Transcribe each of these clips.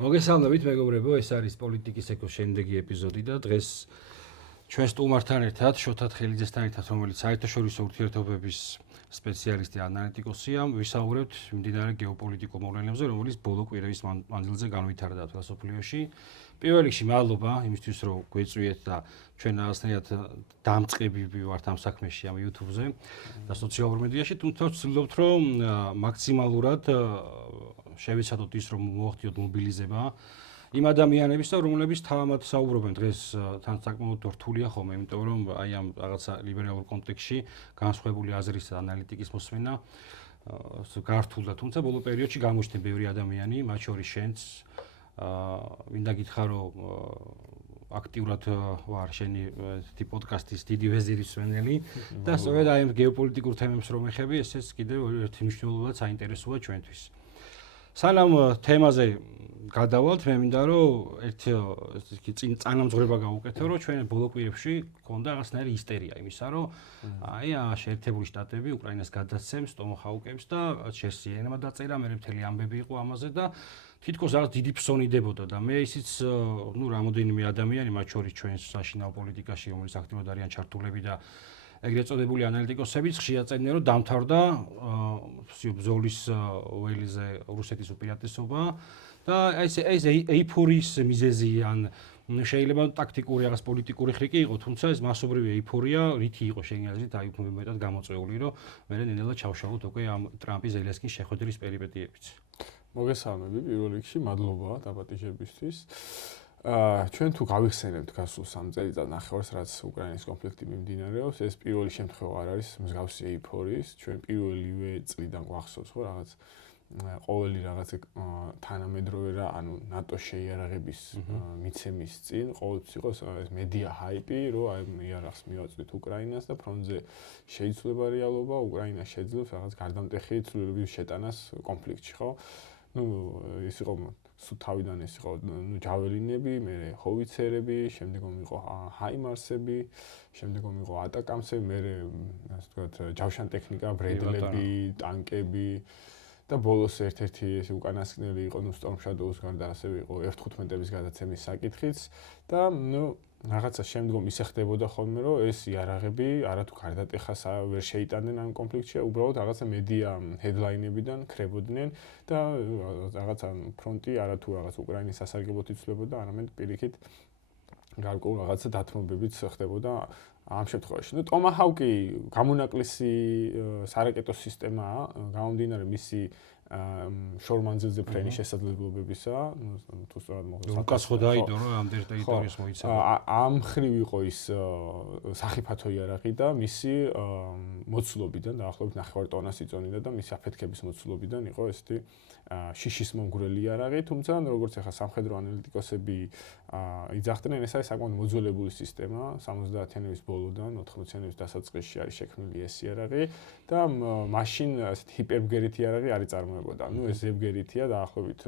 მოგესალმებით მეგობრებო, ეს არის პოლიტიკის ეკოს შემდეგი ეპიზოდი და დღეს ჩვენ სტუმართან ერთად, შოთა თხელიძესთან ერთად, რომელიც საერთაშორისო ურთიერთობების სპეციალისტი ანალიტიკოსია, ვისაუბრებთ მიმდინარე გეოპოლიტიკურ მოვლენებზე, რომელიც ბოლო კვირების მანძილზე განვითარდა თვალსაჩინოში. პირველ რიგში მადლობა იმისთვის, რომ გვეწვიეთ და ჩვენ რაღაცნაირად დამწყები ვართ ამ საქმეში ამ YouTube-ზე და სოციალურ მედიაში, თუმცა ვცდილობთ, რომ მაქსიმალურად შევიცადოთ ის, რომ მოახდინოთ მობილიზება იმ ადამიანებისა, რომლებიც თავად საუბრობენ დღეს თან საკმაოდ რთულია ხოლმე, იმიტომ რომ აი ამ რაღაცა ლიბერალურ კონტექსტში განსხვავებული აზრის ანალიტიკის მოსმენა გართულდა, თუმცა ბოლო პერიოდში გამოჩნდნენ ბევრი ადამიანი, მათ შორის შენც მინდა გითხრა, რომ აქტიურად ვარ შენი ესეთი პოდკასტის დიდი ვეზირის სვენელი და სწორედ აი ამ გეოპოლიტიკურ თემებს რომ ეხები, ესეც კიდევ ერთი მნიშვნელოვნად საინტერესოა ჩვენთვის. სანამ თემაზე გადავალთ, მე მინდა რომ ერთი წინამძღვრება გავუკეთო, რომ ჩვენ ბოლო კვირებში გქონდა რაღაცნაირი ისტერია იმისა, რომ აი შეერთებული შტატები უკრაინას გადასცემს ტომაჰაუკებს და შეესწირება დაწერა, მე მთელი ამბები იყო ამაზე და თითქოს რაღაც დიდი ფსონიდებოდა და მე ისიც რამოდენიმე ადამიანი, მათ შორის ჩვენ საშინაო პოლიტიკაში, რომელიც აქტიურად არიან ჩართულები და ეგრეთ წოდებული ანალიტიკოსებიც ხშირად წერდნენ, რომ დამთავრდა ბრძოლის ველზე რუსეთის უპირატესობა და ეს ეიფორიის მიზეზი ან შეიძლება ტაქტიკური რაღაც პოლიტიკური ხრიკი იყო, თუმცა ეს მასობრივი ეიფორია რითი იყო შენი აზრით, აი უფრო მეტად გამოწვეული, რომ მე ნელ-ნელა ჩავშალოთ უკვე ამ ტრამპის ზელენსკის შეხვედრის პერიპეტიებიც. მოგესალმები პირველ რიგში, მადლობა დაპატიჟებისთვის. ჩვენ თუ გავიხსენებთ გასულ 3 წელიწად ნახევარს, რაც უკრაინის კონფლიქტი მიმდინარეობს, ეს პირველი შემთხვევა არ არის მსგავსი ეიფორიის. ჩვენ პირველივე წლიდან გვახსოვს, ხო, რაღაც ყოველი რაღაც თანამედროვე რა, ანუ ნატოს შეიარაღების მიცემის წინ ყოველთვის იყო ეს მედია ჰაიპი, რომ აი იარაღს მივაწვით უკრაინას და ფრონტზე შეიცვლება რეალობა, უკრაინა შეძლებს რაღაც გარდამტეხი ცვლილებების შეტანას კონფლიქტში, ხო? ის იყო თავიდან ეს იყო ჯაველინები, მერე ჰოვიცერები, შემდეგ იყო ჰაიმარსები, შემდეგ იყო ატაკამსები, მერე ასე ვთქვათ ჯავშან ტექნიკა, ბრედლები, ტანკები და ბოლოს ერთ-ერთი ეს უკანასკნელი იყო Storm Shadows გარდა ასევე იყო F-15-ების გადაცემის საკითხიც და რაღაცა შემდგომ ისე ხდებოდა ხოლმე, რომ ეს იარაღები არათუ გარდატეხას ვერ შეიტანდნენ ამ კონფლიქტში, უბრალოდ რაღაცა მედია ჰედლაინებიდან ქრებოდნენ და რაღაცა ფრონტი არათუ რაღაც უკრაინის სასარგებლოდ იცვლებოდა, არამედ პირიქით გარკვეულ რაღაცა დათმობებიც ხდებოდა ამ შემთხვევაში. ტომაჰაუკი გამონაკლისი სარაკეტო სისტემაა, გამომდინარე მისი შორმანძილზე ფრენის შესაძლებლობებისა, თუ სწორად მოხდა. უკას ხო დაიდო, რომ ამ ტერიტორიას მოიცავდა. ამ ხრივ იყო ის სახიფათო იარაღი და მისი მოცულობიდან დაახლოებით 9 ტონას იწონიდა და მისი აფეთქების მოცულობიდან იყო ესეთი შიშის მომგვრელი იარაღი, თუმცა როგორც ახლა სამხედრო ანალიტიკოსები იძახდნენ, ეს არის საკმაოდ მოძველებული სისტემა, 70-იანების ბოლოდან 80-იანების დასაწყისში არის შექმნილი ეს იარაღი და მაშინ ესეთი ჰიპერბგერითი იარაღი არ იწარმოებოდა. ეს ზებგერითია დაახლოებით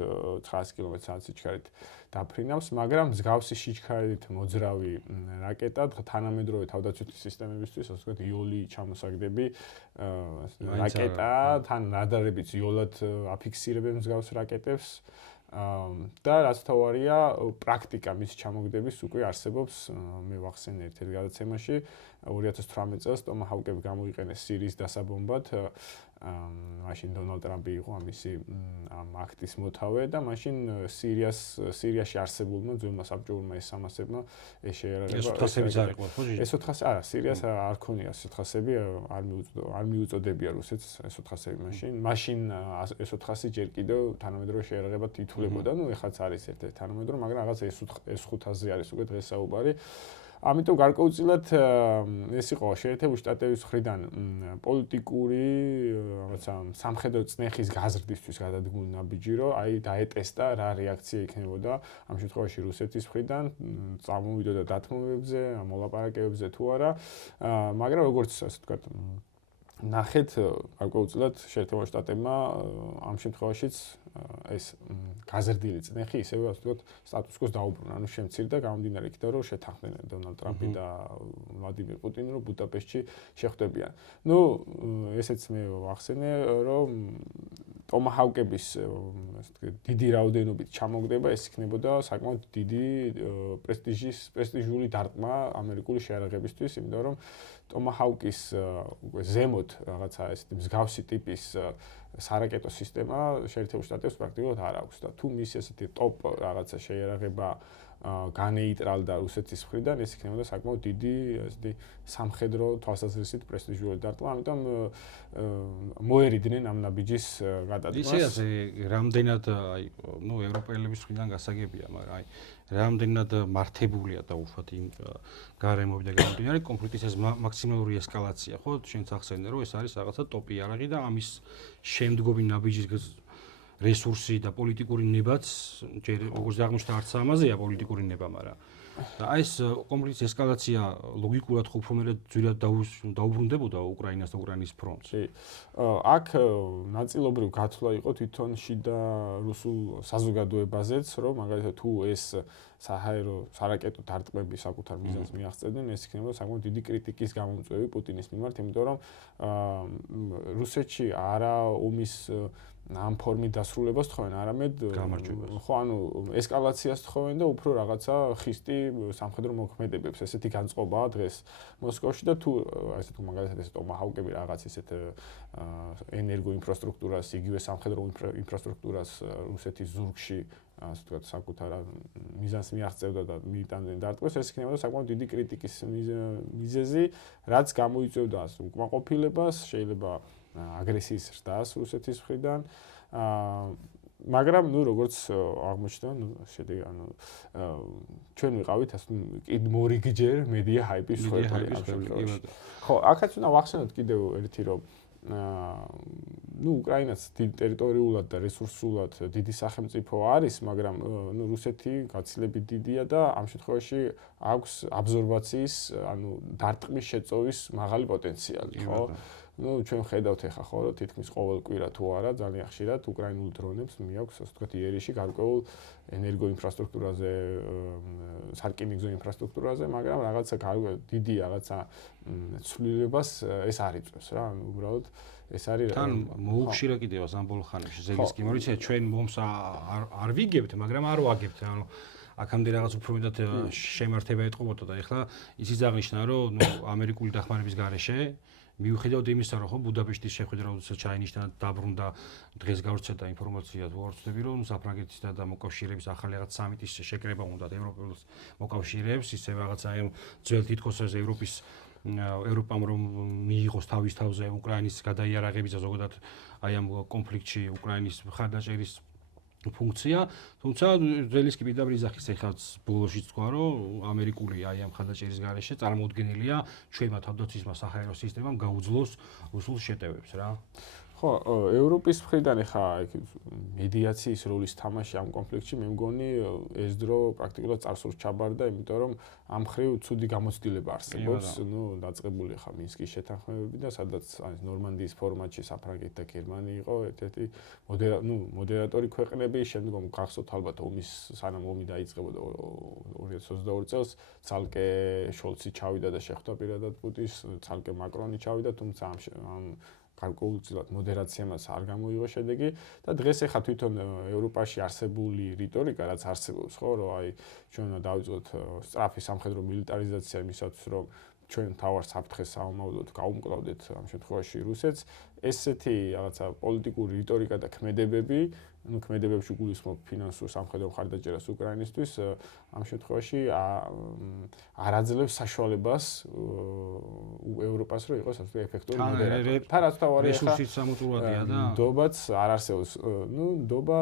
900 კმ/სთ სიჩქარით დაფრინავს, მაგრამ მსგავსი სიჩქარით მოძრავი რაკეტა თანამედროვე თავდაცვითი სისტემებისთვის, ასე ვთქვათ, იოლი ჩამოსაგდები რაკეტა, თან რადარებიც იოლად აფიქსირებენ მსგავს რაკეტებს და რაც თავარია, პრაქტიკა მის ჩამოგდების უკვე არსებობს. მე ვახსენე ერთ-ერთ გადაცემაში 2018 წელს ტომაჰაუკები გამოიყენეს სირიის დასაბომბად. მაშინ დონალდ ტრამპი იყო ამისი ამ აქტის მოთავე და მაშინ სირიაში არსებულმა ძველმა საბჭოურმა ესამასებმა ეს შეერაღება S-400-ები არ იყო, ხო? S-400 არა, სირიას არ ქონია S-400-ები, არ მიუწოდებია რუსეთს S-400-ები მაშინ S-400 ჯერ კიდევ თანამედროვე შეერაღებად ითვლებოდა, ეხლაც არის ერთ-ერთი თანამედროვე, მაგრამ რაღაც S-500-ზე არის უკვე დღეს საუბარი. ამიტომ გარკვეულწილად ეს იყო შეერთებული შტატების მხრიდან პოლიტიკური რაღაცა სამხედრო წნეხის გაზრდისთვის გადადგმული ნაბიჯი, რომ აი დაეტესტა რა რეაქცია იქნებოდა ამ შემთხვევაში რუსეთის მხრიდან, წამოვიდოდა დათმობებზე, მოლაპარაკებებზე თუ არა, მაგრამ როგორც ასე ვთქვათ, ნახეთ გარკვეულწილად შეერთებულ შტატებმა ამ შემთხვევაშიც ეს გაზრდილი წნეხი ისევე ასე ვთქვათ სტატუს-კვოს დაუბრუნა, ანუ შემცირდა გამომდინარე იქიდან, რომ შეთანხმდნენ დონალდ ტრამპი და ვლადიმირ პუტინი, რომ ბუდაპეშტში შეხვდებიან. ესეც მე ვახსენე, რომ ტომაჰავკების დიდი რაოდენობით ჩამოგდება, ეს იქნებოდა საკმაოდ დიდი პრესტიჟული დარტყმა ამერიკული შეიარაღებისთვის, იმიტომ რომ ტომაჰავკის ზემოთ რაღაცა ესეთი მსგავსი ტიპის სარაკეტო სისტემა შეერთებულ შტატებს პრაქტიკულად არ აქვს და თუ მის ესეთი ტოპ რაღაცა შეიარაღება განეიტრალდა რუსეთის მხრიდან, ეს იქნებოდა საკმაოდ დიდი ესეთი სამხედრო თვალსაზრისით პრესტიჟული დარტყმა, ამიტომ მოერიდნენ ამ ნაბიჯის გადადგმას. ისე რამდენად ევროპელების მხრიდან გასაგებია, მაგრამ რამდენად მართებულია და უშუალოდ იმ გარემოებიდან გამომდინარე კონფლიქტის ეს მაქსიმალური ესკალაცია, ხო? შენ ახსენე რომ ეს არის რაღაცა ტოპი იარაღი და ამის შემდგომი ნაბიჯის რესურსი და პოლიტიკური ნებაც ჯერ როგორც აღმოჩნდა არც ამაზეა პოლიტიკური ნება, მაგრამ და ეს კონფლიქტის ესკალაცია ლოგიკურად ხო უფრო მეტად ძვირად დაუბრუნდებოდა უკრაინას და უკრაინის ფრონტს. აქ ნაწილობრივ გათვლა იყო თვითონ შიდა რუსულ საზოგადოებაზეც, რომ მაგალითად თუ ეს საჰაერო სარაკეტო დარტყმები საკუთარ მიზანს მიაღწევდნენ, ეს იქნებოდა საკმაოდ დიდი კრიტიკის გამომწვევი პუტინის მიმართ, იმიტომ რომ რუსეთში არა ომის ამ ფორმით დასრულებას თხოვენ, არამედ ხო, ანუ ესკალაციას თხოვენ და უფრო რაღაცა ხისტი სამხედრო მოქმედებებს, ესეთი განწყობაა დღეს მოსკოვში და თუ ესე თუ მაგალითად ეს ტომაჰავკები რაღაც ისეთ ენერგოინფრასტრუქტურას, იგივე სამხედრო ინფრასტრუქტურას რუსეთის ზურგში ასე ვთქვათ, საკუთარ მიზანს მიაღწევდა და მიიტანდნენ დარტყმას, ეს იქნებოდა საკმაოდ დიდი კრიტიკის მიზეზი, რაც გამოიწვევდა უკმაყოფილებას, შეიძლება აგრესიის ზრდას რუსეთის მხრიდან, მაგრამ როგორც აღმოჩნდა, შედეგი ჩვენ ვიყავით მორიგჯერ მედია ჰაიპის მსხვერპლი ამ შემთხვევაში. ხო, აქაც უნდა ვახსენოთ კიდევ ერთი რომ უკრაინაც ტერიტორიულად და რესურსულად დიდი სახელმწიფო არის, მაგრამ რუსეთი გაცილებით დიდია და ამ შემთხვევაში აქვს აბსორბაციის, დარტყმის შეწოვის მაღალი პოტენციალი, ხო? ჩვენ ხედავთ ახლა ხო, რომ თითქმის ყოველ კვირა თუ არა, ძალიან ხშირად უკრაინულ დრონებს მიაქვს, ასე ვთქვათ, იერიში გარკვეულ ენერგოინფრასტრუქტურაზე, სარკინიგზო ინფრასტრუქტურაზე, მაგრამ რაღაცა დიდი რაღაცა ცვლილებას ეს არ იწვევს რა, უბრალოდ ეს არის თან მოუხშირა კიდევ სამბოლო ხანებში ზელენსკი მორიცა ჩვენ მომს არ ვიგებთ, მაგრამ არ ვაგებთ, აქამდე რაღაც უფრო მეტად შემართება ეტყობოდა და ეხლა ისიც აღნიშნა, რომ ამერიკული დახმარების გარეშე მიუხედავად იმისა, რომ ხო ბუდაპეშტის შეხვედრა როდესაც ჩაინიშნა დაბრუნდა დღეს გავრცელდა ინფორმაცია თუ არ ვცდები, რომ საფრანგეთის და მოკავშირეების ახალი რაღაც სამიტის შეკრება უნდათ ევროპულ მოკავშირეებს, ისე რაღაცა ამ ძველ თითქოს ევროპამ რომ მიიღოს თავის თავზე უკრაინის გადაიარაღების და ზოგადად აი ამ კონფლიქტში უკრაინის მხარდაჭერის ფუნქცია, თუმცა ზელენსკი პირდაპირ იძახის ეხაც ბოლოშიც თქვა, რომ ამერიკული აი ამ მხარდაჭერის გარეშე წარმოუდგენელია ჩვენმა თავდაცვისმა საჰაერო სისტემამ გაუძლოს რუსულ შეტევებს რა. ხო, ევროპის მხრიდან ახლა მედიაციის როლის თამაში ამ კონფლიქტში მე მგონი ეს დრო პრაქტიკულად წარსულს ჩაბარდა, იმიტომ რომ ამ მხრივ ცუდი გამოცდილება არსებობს, დაწყებული ახლა მინსკის შეთანხმებები და სადაც ნორმანდიის ფორმატში საფრანგეთი და გერმანია იყო ერთ-ერთი მოდერატორი ქვეყნები, შემდგომ გახსოვთ ალბათ სანამ ომი დაიწყებოდა 2022 წელს, ცალკე შოლცი ჩავიდა და შეხვდა პირადად პუტინს, ცალკე მაკრონი ჩავიდა, თუმცა ამ გარკვეულწილად მოდერაციამაც არ გამოიღო შედეგი და დღეს ახლა თვითონ ევროპაში არსებული რიტორიკა რაც არსებობს, ხო, რომ აი ჩვენ უნდა დავიწყოთ სწრაფი სამხედრო მილიტარიზაცია იმისათვის, რომ ჩვენ თავარ საფრთხეს საომავლოდ გაუმკლავდეთ ამ შემთხვევაში რუსეთს, ესეთი რაღაცა პოლიტიკური რიტორიკა და ქმედებები, ქმედებებში გულისხმობ ფინანსურ სამხედრო მხარდაჭერას უკრაინისთვის, ამ შემთხვევაში არ აძლევს საშუალებას ევროპას რომ იყოს ასე ეფექტური მოდერატორი. თან რაც თავარი რესურსის სამოწურვადია და ნდობაც არ არსებობს. ნდობა,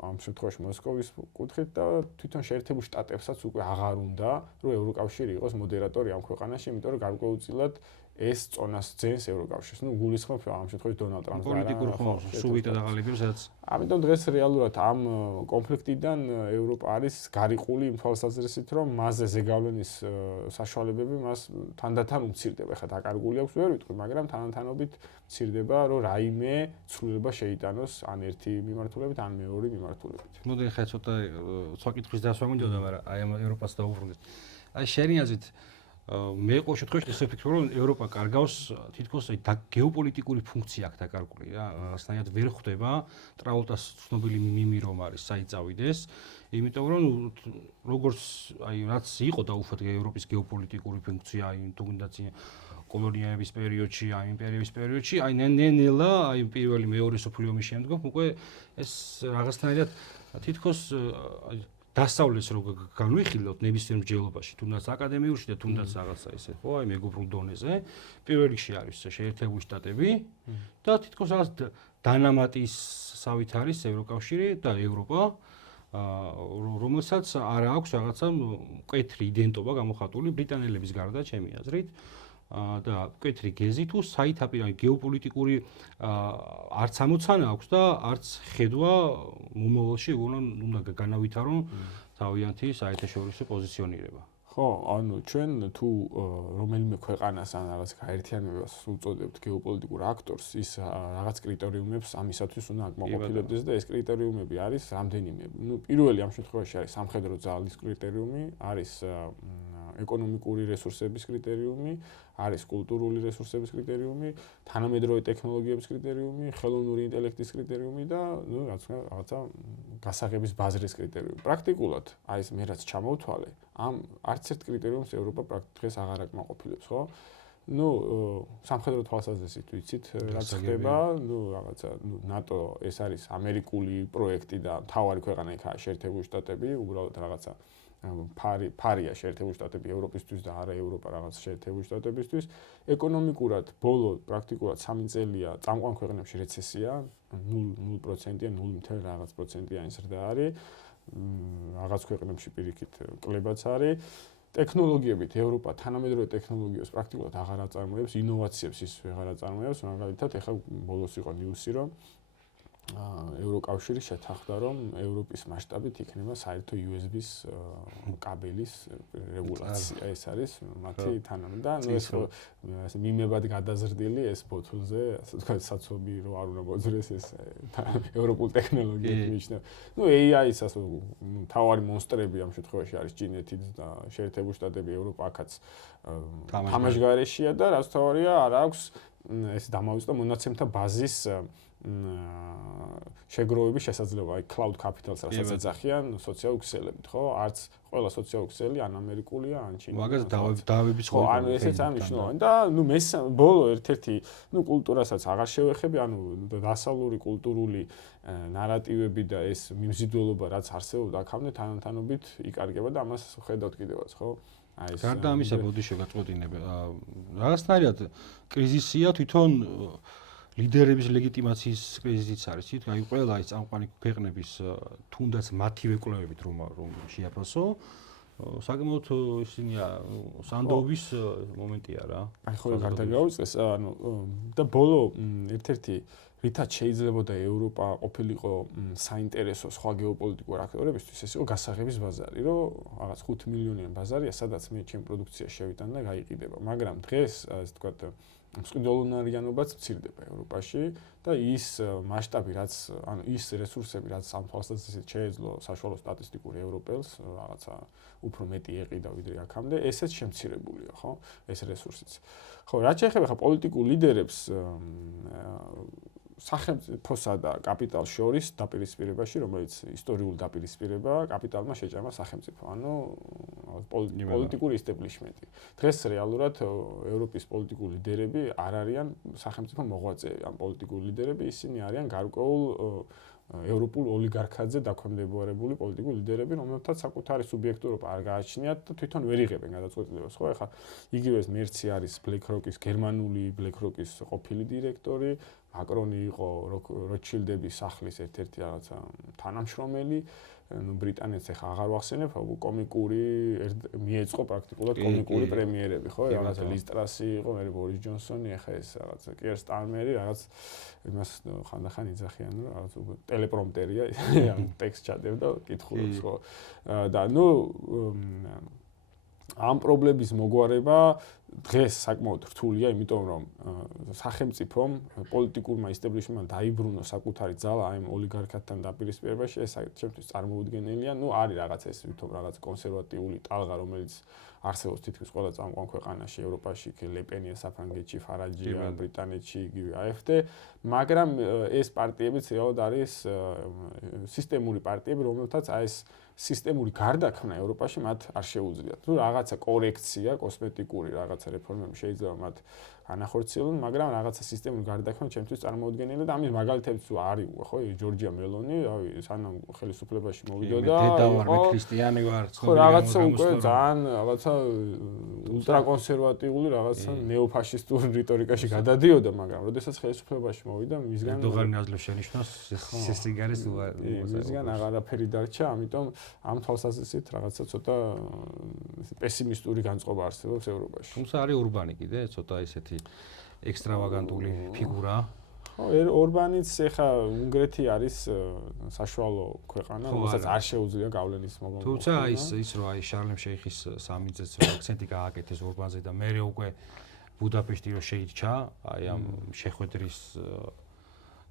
ამ შემთხვევაში მოსკოვის კუთხით და თვითონ შეერთებულ შტატებსაც უკვე აღარ უნდა, რომ ევროკავშირი იყოს მოდერატორი ამ ქვეყანაში, იმიტომ რომ გარკვეულწილად ეს წონას ძენს ევროკავშირს. გულისხმობ ამ შემთხვევაში დონალდ ტრამპს და პოლიტიკურ სუვიტა და ღალებებს, რაც ამიტომ დღეს რეალურად ამ კონფლიქტიდან ევროპა არის გარიყული იმ თვალსაზრისით, რომ მასზე ზეგავლენის საშუალებები მას თანდათან უმცირდება. ეხლა დაკარგული აქვს, ვერ ვიტყვი, მაგრამ თანდათანობით მცირდება, რომ რაიმე ცვლილება შეიტანოს ან ერთი მიმართულებით, ან მეორე მიმართულებით. მოდი ხა ცოტა სხვა კითხვის დასვა მინდოდა, მაგრამ აი ამ ევროპას დაუბრუნდეთ. აი შენი აზრით მე ყოველ შემთხვევაში ესე ვფიქრობ, რომ ევროპა კარგავს თითქოს გეოპოლიტიკური ფუნქცია აქვს დაკარგული რა. რაღაცნაირად ვერ ხვდება ტრაულტას ცნობილი მიმი რომ არის საიწავიდეს, იმიტომ რომ როგორც რაც იყო დაუშვათ ევროპის გეოპოლიტიკური ფუნქცია, თუნდაც კოლონიების პერიოდში, იმპერიების პერიოდში, ნელ-ნელა, პირველი მეორე მსოფლიო ომის შემდგომ უკვე ეს რაღაცნაირად თითქოს დასავლეთს რო განვიხილოთ ნებისმიერ მსჯელობაში, თუნდაც აკადემიურში და თუნდაც რაღაცა ისე, ხო, მეგობრულ დონეზე, პირველ რიგში არის შეერთებული შტატები და თითქოს რაღაც დანამატისავით არის ევროკავშირი და ევროპა, რომელსაც არ აქვს რაღაცა მკვეთრი იდენტობა გამოხატული ბრიტანელების გარდა, ჩემი აზრით. და მკვეთრი გეზი თუ საითაპირა გეოპოლიტიკური არც ამოცანა აქვს და არც ხედვა მომავალში უნდა განავითარონ თავიანთი საერთაშორისო პოზიციონირება. ხო, ანუ ჩვენ თუ რომელიმე ქვეყანას ან რაღაც გაერთიანებას უწოდებთ გეოპოლიტიკურ აქტორს, ის რაღაც კრიტერიუმებს ამისათვის უნდა აკმაყოფილებდეს და ეს კრიტერიუმები არის რამდენიმე. პირველი ამ შემთხვევაში არის სამხედრო ძალის კრიტერიუმი, არის ეკონომიკური რესურსების კრიტერიუმი, არის კულტურული რესურსების კრიტერიუმი, თანამედროვე ტექნოლოგიების კრიტერიუმი, ხელოვნური ინტელექტის კრიტერიუმი და რაღაცა გასაღების ბაზრის კრიტერიუმი. პრაქტიკულად, აი ეს მე რაც ჩამოვთვალე, ამ არც ერთ კრიტერიუმს ევროპა დღეს აღარ აკმაყოფილებს, ხო? სამხედრო თვალსაზრისით ვიცით რაც ხდება, რაღაცა ნატო ეს არის ამერიკული პროექტი და მთავარი ქვეყანა იქაა შეერთებული შტატები, უბრალოდ რაღაცა ფარია შეერთებული შტატები ევროპისთვის და არა ევროპა რაღაც შეერთებული შტატებისთვის. ეკონომიკურად ბოლო პრაქტიკულად 3 წელია წამყვან ქვეყნებში რეცესია, 0%-იან 0.რაღაც%-იანი ზრდა არის. რაღაც ქვეყნებში პირიქით კლებაც არის. ტექნოლოგიებით ევროპა თანამედროვე ტექნოლოგიებს პრაქტიკულად აღარ აწარმოებს, ინოვაციებს ის აღარ აწარმოებს, მაგალითად ეხლა ბოლოს იყო ნიუსი რომ ევროკავშირი შეთანხმდა რომ ევროპის მასშტაბით იქნება საერთო USB-ს კაბელის რეგულაცია. ეს არის მათი თანამდა, ეს მიმებად გადაზრდილი ეს ბოთლზე, ასე ვთქვათ, საცობი რო არ უნდა მოძრეს ეს ევროპულ ტექნოლოგიებს მიიჩნევა. AI-ის ასე თავარი მონსტრები ამ შემთხვევაში არის ჩინეთი და შეერთებული შტატები, ევროპა აქაც თამაშგარეშია და რაც თავარია არ აქვს ეს დამავიწყდა მონაცემთა ბაზის შეგროვების შესაძლებლობა, აი cloud capital-ს რასაც ეძახიან სოციალურ ქსელებით, ხო? არც ყველა სოციალური ქსელი ან ამერიკულია, ან ჩინური. მაგას დავების ხო, ანუ ესეც ამნიშნულოვანი და ბოლო ერთ-ერთი, კულტურასაც აღარ შევეხები, დასავლური კულტურული ნარატივები და ეს მიმზიდველობა რაც არსებობდა აქამდე თანამთანობით იკარგება და ამას ხედავთ კიდევაც, ხო? გარდა ამისა, ბოდი შეგაწყვეტინებ. რაღაცნაირად კრიზისია თვითონ ლიდერების ლეგიტიმაციის კრიზისიც არის. თვითონ აი ყველა ის წამყვანი ქვეყნების თუნდაც მათივე კვლევებით რომ შეაფასო, საკმაოდ ისინია სანდოობის მომენტია რა. აი ხო გარდა გავიწყეს, და ბოლო ერთ-ერთი რითაც შეიძლებოდა ევროპა ყოფილიყო საინტერესო სხვა გეოპოლიტიკურ აქტორებისთვის, ეს იყო გასაღების ბაზარი, რომ რაღაც 5 მილიონიანი ბაზარია, სადაც მე ჩემ პროდუქციას შევიტან და გაიყიდება. მაგრამ დღეს, ასე ვთქვათ, მსყიდველუნარიანობაც მცირდება ევროპაში და ის მასშტაბი, რაც ის რესურსები, რაც ამ თვალსაზრისით შეეძლო საშუალო სტატისტიკურ ევროპელს, რაღაცა უფრო მეტი ეყიდა ვიდრე აქამდე, ესეც შემცირებულია, ხო? ეს რესურსიც. ხო, რაც შეეხება ხა პოლიტიკურ ლიდერებს სახელმწიფოსა და კაპიტალს შორის დაპირისპირებაში, რომელიც ისტორიული დაპირისპირებაა, კაპიტალმა შეჭამა სახელმწიფო, პოლიტიკური ისტებლიშმენტი. დღეს რეალურად ევროპის პოლიტიკური ლიდერები არ არიან სახელმწიფო მოღვაწეები, ან პოლიტიკური ლიდერები, ისინი არიან გარკვეულ ევროპულ ოლიგარქატზე დაქვემდებარებული პოლიტიკური ლიდერები, რომელთაც საკუთარი სუბიექტურობა არ გააჩნიათ და თვითონ ვერ იღებენ გადაწყვეტილებას, ხო? ეხლა იგივე ეს მერცი არის BlackRock-ის, გერმანული BlackRock-ის ყოფილი დირექტორი, მაკრონი იყო როთშილდების სახლის ერთ-ერთი რაღაცა თანამშრომელი, ბრიტანეთს ეხა აღარ ვახსენებ, კომიკური მიეწყო პრაქტიკულად კომიკური პრემიერები, ხო? რაღაცა ლის ტრასი იყო, მე ბორის ჯონსონი, ეხა ეს რაღაცა კიერ სტარმერი, რაღაც იმას ხანდახან იძახიან, რომ რაღაც ტელეპრომპტერია, ტექსტ ჩადებდა, კითხულობს, ხო? და ამ პრობლემის მოგვარება დღეს საკმაოდ რთულია, იმიტომ რომ სახელმწიფომ პოლიტიკურმა ისტაბლიშმენტმა დაიბრუნა საკუთარი ძალა აი ოლიგარქათთან დაპირისპირებაში, ეს ჩემთვის წარმოუდგენელია. არის რაღაც ეს ვითომ რაღაც კონსერვატიული ტალღა, რომელიც არსებობს თითქმის ყველა წამყვან ქვეყანაში, ევროპაში, ლეპენია საფრანგეთში, ფარაჯია ბრიტანეთში, იგივე AfD, მაგრამ ეს პარტიებიც რეალურად არის სისტემური პარტიები, რომელთაც აი ეს სისტემური გარდაქმნა ევროპაში მათ არ შეუძლიათ. თუ რაღაცა კორექცია, კოსმეტიკური რაღაცა რეფორმები შეიძლება მათ ანახორციელონ, მაგრამ რაღაცა სისტემური გარდაქმნა ჩემთვის წარმოუდგენელია და ამის მაგალითებიც არის, ხო, ჯორჯია მელონი, რავი, სანამ ხელისუფლებაში მოვიდოდა, დედა ვარ, მე ქრისტიანი ვარ, ხო, რაღაცა უკვე ძალიან რაღაცა ულტრაკონსერვატიული, რაღაცა ნეოფაშისტური რიტორიკაში გადადიოდა, მაგრამ როდესაც ხელისუფლებაში მოვიდა, მისგან ერდოღანი აძლევს შენიშვნას, სესიგარის მისგან აღარაფერი დარჩა, ამიტომ ამ თვალსაზრისით რაღაცა ცოტა პესიმისტური განწყობა არსებობს ევროპაში. თუმცა არის ურბანი კიდე, ცოტა ისეთი ექსტრავაგანტული ფიგურა. ხო, ორბანიც ეხა უნგრეთი არის საშუალო ქვეყანა, რომელსაც არ შეუძლია გავლენის მოგონება. თუმცა ის რომ აი შარლემ შეიხის სამიწეც აქცენტი გააკეთეს ორბანზე და მე უკვე ბუდაპეშტი რო შეირჩა, აი ამ შეხვედრის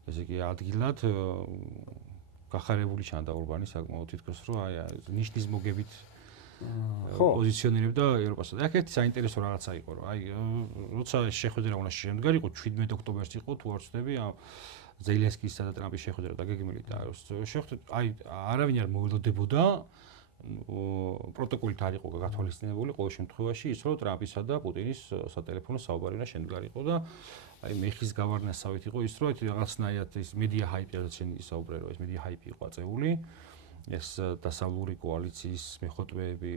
ესე იგი ადგილად გახარებული ჩანდა ორბანი საკმაოდ თითქოს რომ აი ნიშნის მოგებით პოზიციონირებდა ევროპასა. აქ ერთი საინტერესო რაღაცა იყო, რომ აი როცა შეხვედრა უნდა შემდგარიყო 17 ოქტომბერს იყო თუ არ ვცდები, ზელენსკისა და ტრამპის შეხვედრა დაგეგმილი და აი არავინ არ მოველოდებოდა პროტოკოლით არ იყო გათვალისწინებული ყოველ შემთხვევაში ის რომ ტრამპისა და პუტინის სატელეფონო საუბარი უნდა შემდგარიყო და აი მეხის გავარნასავით იყო ის რომ რაღაცნაირად ის მედია ჰაიპი რაც ისაუბრე რომ ეს მედია ჰაიპი იყო აწეული ეს დასავლური კოალიციის მეხოტვეები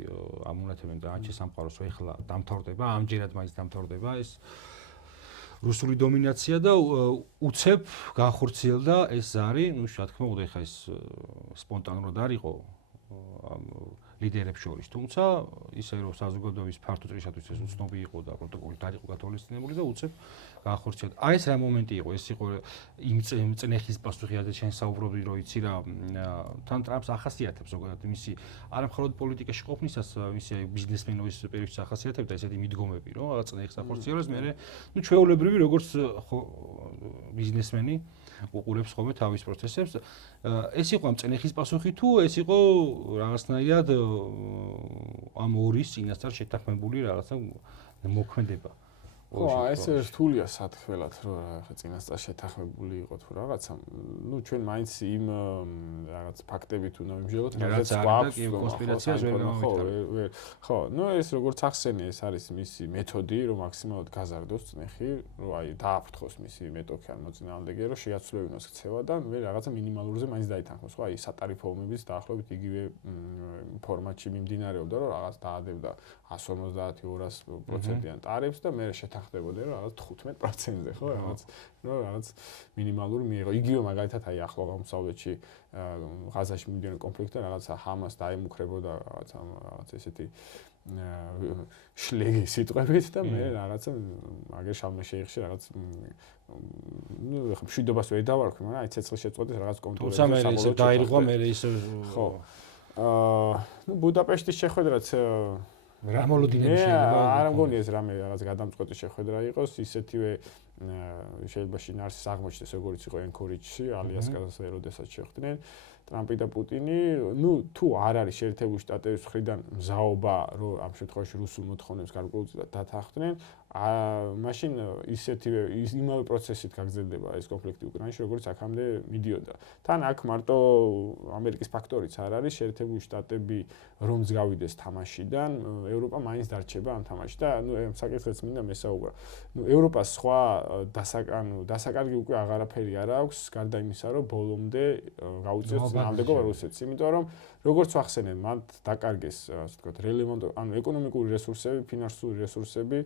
ამუნათებენ და ანჩე სამყაროს რომ ეხლა დამთავრდება ამჯერად მაინც დამთავრდება ეს რუსული დომინაცია და უცებ განხორციელდა ეს ზარი, ну, რა თქმა უნდა, ეხა ეს სპონტანურად არ იყო ლიდერებს შორის, თუმცა ისე რომ საზოგადოების ფართო წრისათვის ეს უცნობი იყო და პროტოკოლით არ იყო გათვალისწინებული და უცებ განხორციელდა. აი ეს რა მომენტი იყო, ეს იყო იმ წნეხის პასუხი, რაც შენ საუბრობდი, რომ იცი რა, თან ტრამპს ახასიათებს ზოგადად მისი არა მხოლოდ პოლიტიკაში ყოფნისას, მისი აი ბიზნესმენობის პერიოდში ახასიათებდა ესეთი მიდგომები, რომ რაღაც წნეხს ახორციელებს, მე ნუ ჩვეულებრივი როგორც ბიზნესმენი უყურებს ხოლმე თავის პროცესებს. ეს იყო ამ წნეხის პასუხი თუ ეს იყო რაღაცნაირად ამ ორის წინასწარ შეთანხმებული რაღაცა მოქმედება. ხო, ეს რთულია სათქმელად, რომ ხა წინასწარ შეთანხმებული იყო თუ რაღაცა. ნუ ჩვენ მაინც იმ რაღაც ფაქტებით უნდა ვიმსჯელოთ, რაც არის კონსპირაციას ვერ გამოვიტანოთ. ხო, ნუ ეს როგორც ახსენე, ეს არის მისი მეთოდი, რომ მაქსიმალურად გაზარდოს წნეხი, რომ აი დააფრთხოს მისი მეტოქი ან მოწინააღმდეგე, რომ შეაცვლევინოს ქცევა და მე რაღაცა მინიმალურზე მაინც დაითანხმოს. ხო, აი სატარიფო ომების დაახლოებით იგივე ფორმატში მიმდინარეობდა, რომ რაღაც დაადებდა 150-200%-იან ტარიფს და მე შეთანხმდებოდნენ რომ რაღაც 15%-ზე, ხო, რაღაც მინიმალური მიიღო. იგივე მაგალითად აი ახლო აღმოსავლეთში ღაზაში მიმდინარე კონფლიქტი რაღაცა ჰამას დაემუქრებოდა რაღაც ესეთი შლეგი სიტყვებით და მე რაღაცა მაგერ შალმე შეიხში რაღაც ნუ მშვიდობას ვერ დავარქვი, მაგრამ აი ცეცხლი შეწყვეტეს რაღაც კონტროლებზე. თუმცა მე ისე დაირღვა, მე ისე ხო. ნუ ბუდაპეშტის შეხვედრაც რა მოლოდინები შეიძლება? არ მგონია ეს რამე რაღაც გადამწყვეტი შეხვედრა იყოს, ისეთივე შეიძლება შინაარსის აღმოჩნდეს, როგორც იყო ენქორიჯში, ალიასკას როდესაც შეხვდნენ ტრამპი და პუტინი. ნუ თუ არ არის შეერთებული შტატების მხრიდან მზაობა, რომ ამ შემთხვევაში რუსულ მოთხოვნებს გარკვეულწილად დათანხმდნენ, მაშინ ისეთივე იმავე პროცესით გაგრძელდება ეს კონფლიქტი უკრაინაში, როგორც აქამდე მიდიოდა. თან აქ მარტო ამერიკის ფაქტორიც არ არის, შეერთებული შტატები რომს გავიდეს თამაშიდან, ევროპა მაინც დარჩება ამ თამაშში და ნუ ამ საკითხებს მინდა მესაუბრა. ნუ ევროპას სხვა დასაკარგი უკვე აღარაფერი არ აქვს, გარდა იმისა, რომ ბოლომდე გაუწიოს ნამდვილად რუსეთს, იმიტომ რომ როგორც ვახსენე, მათ დაკარგეს, ასე ვთქვათ, რელევანტ, ანუ ეკონომიკური რესურსები, ფინანსური რესურსები,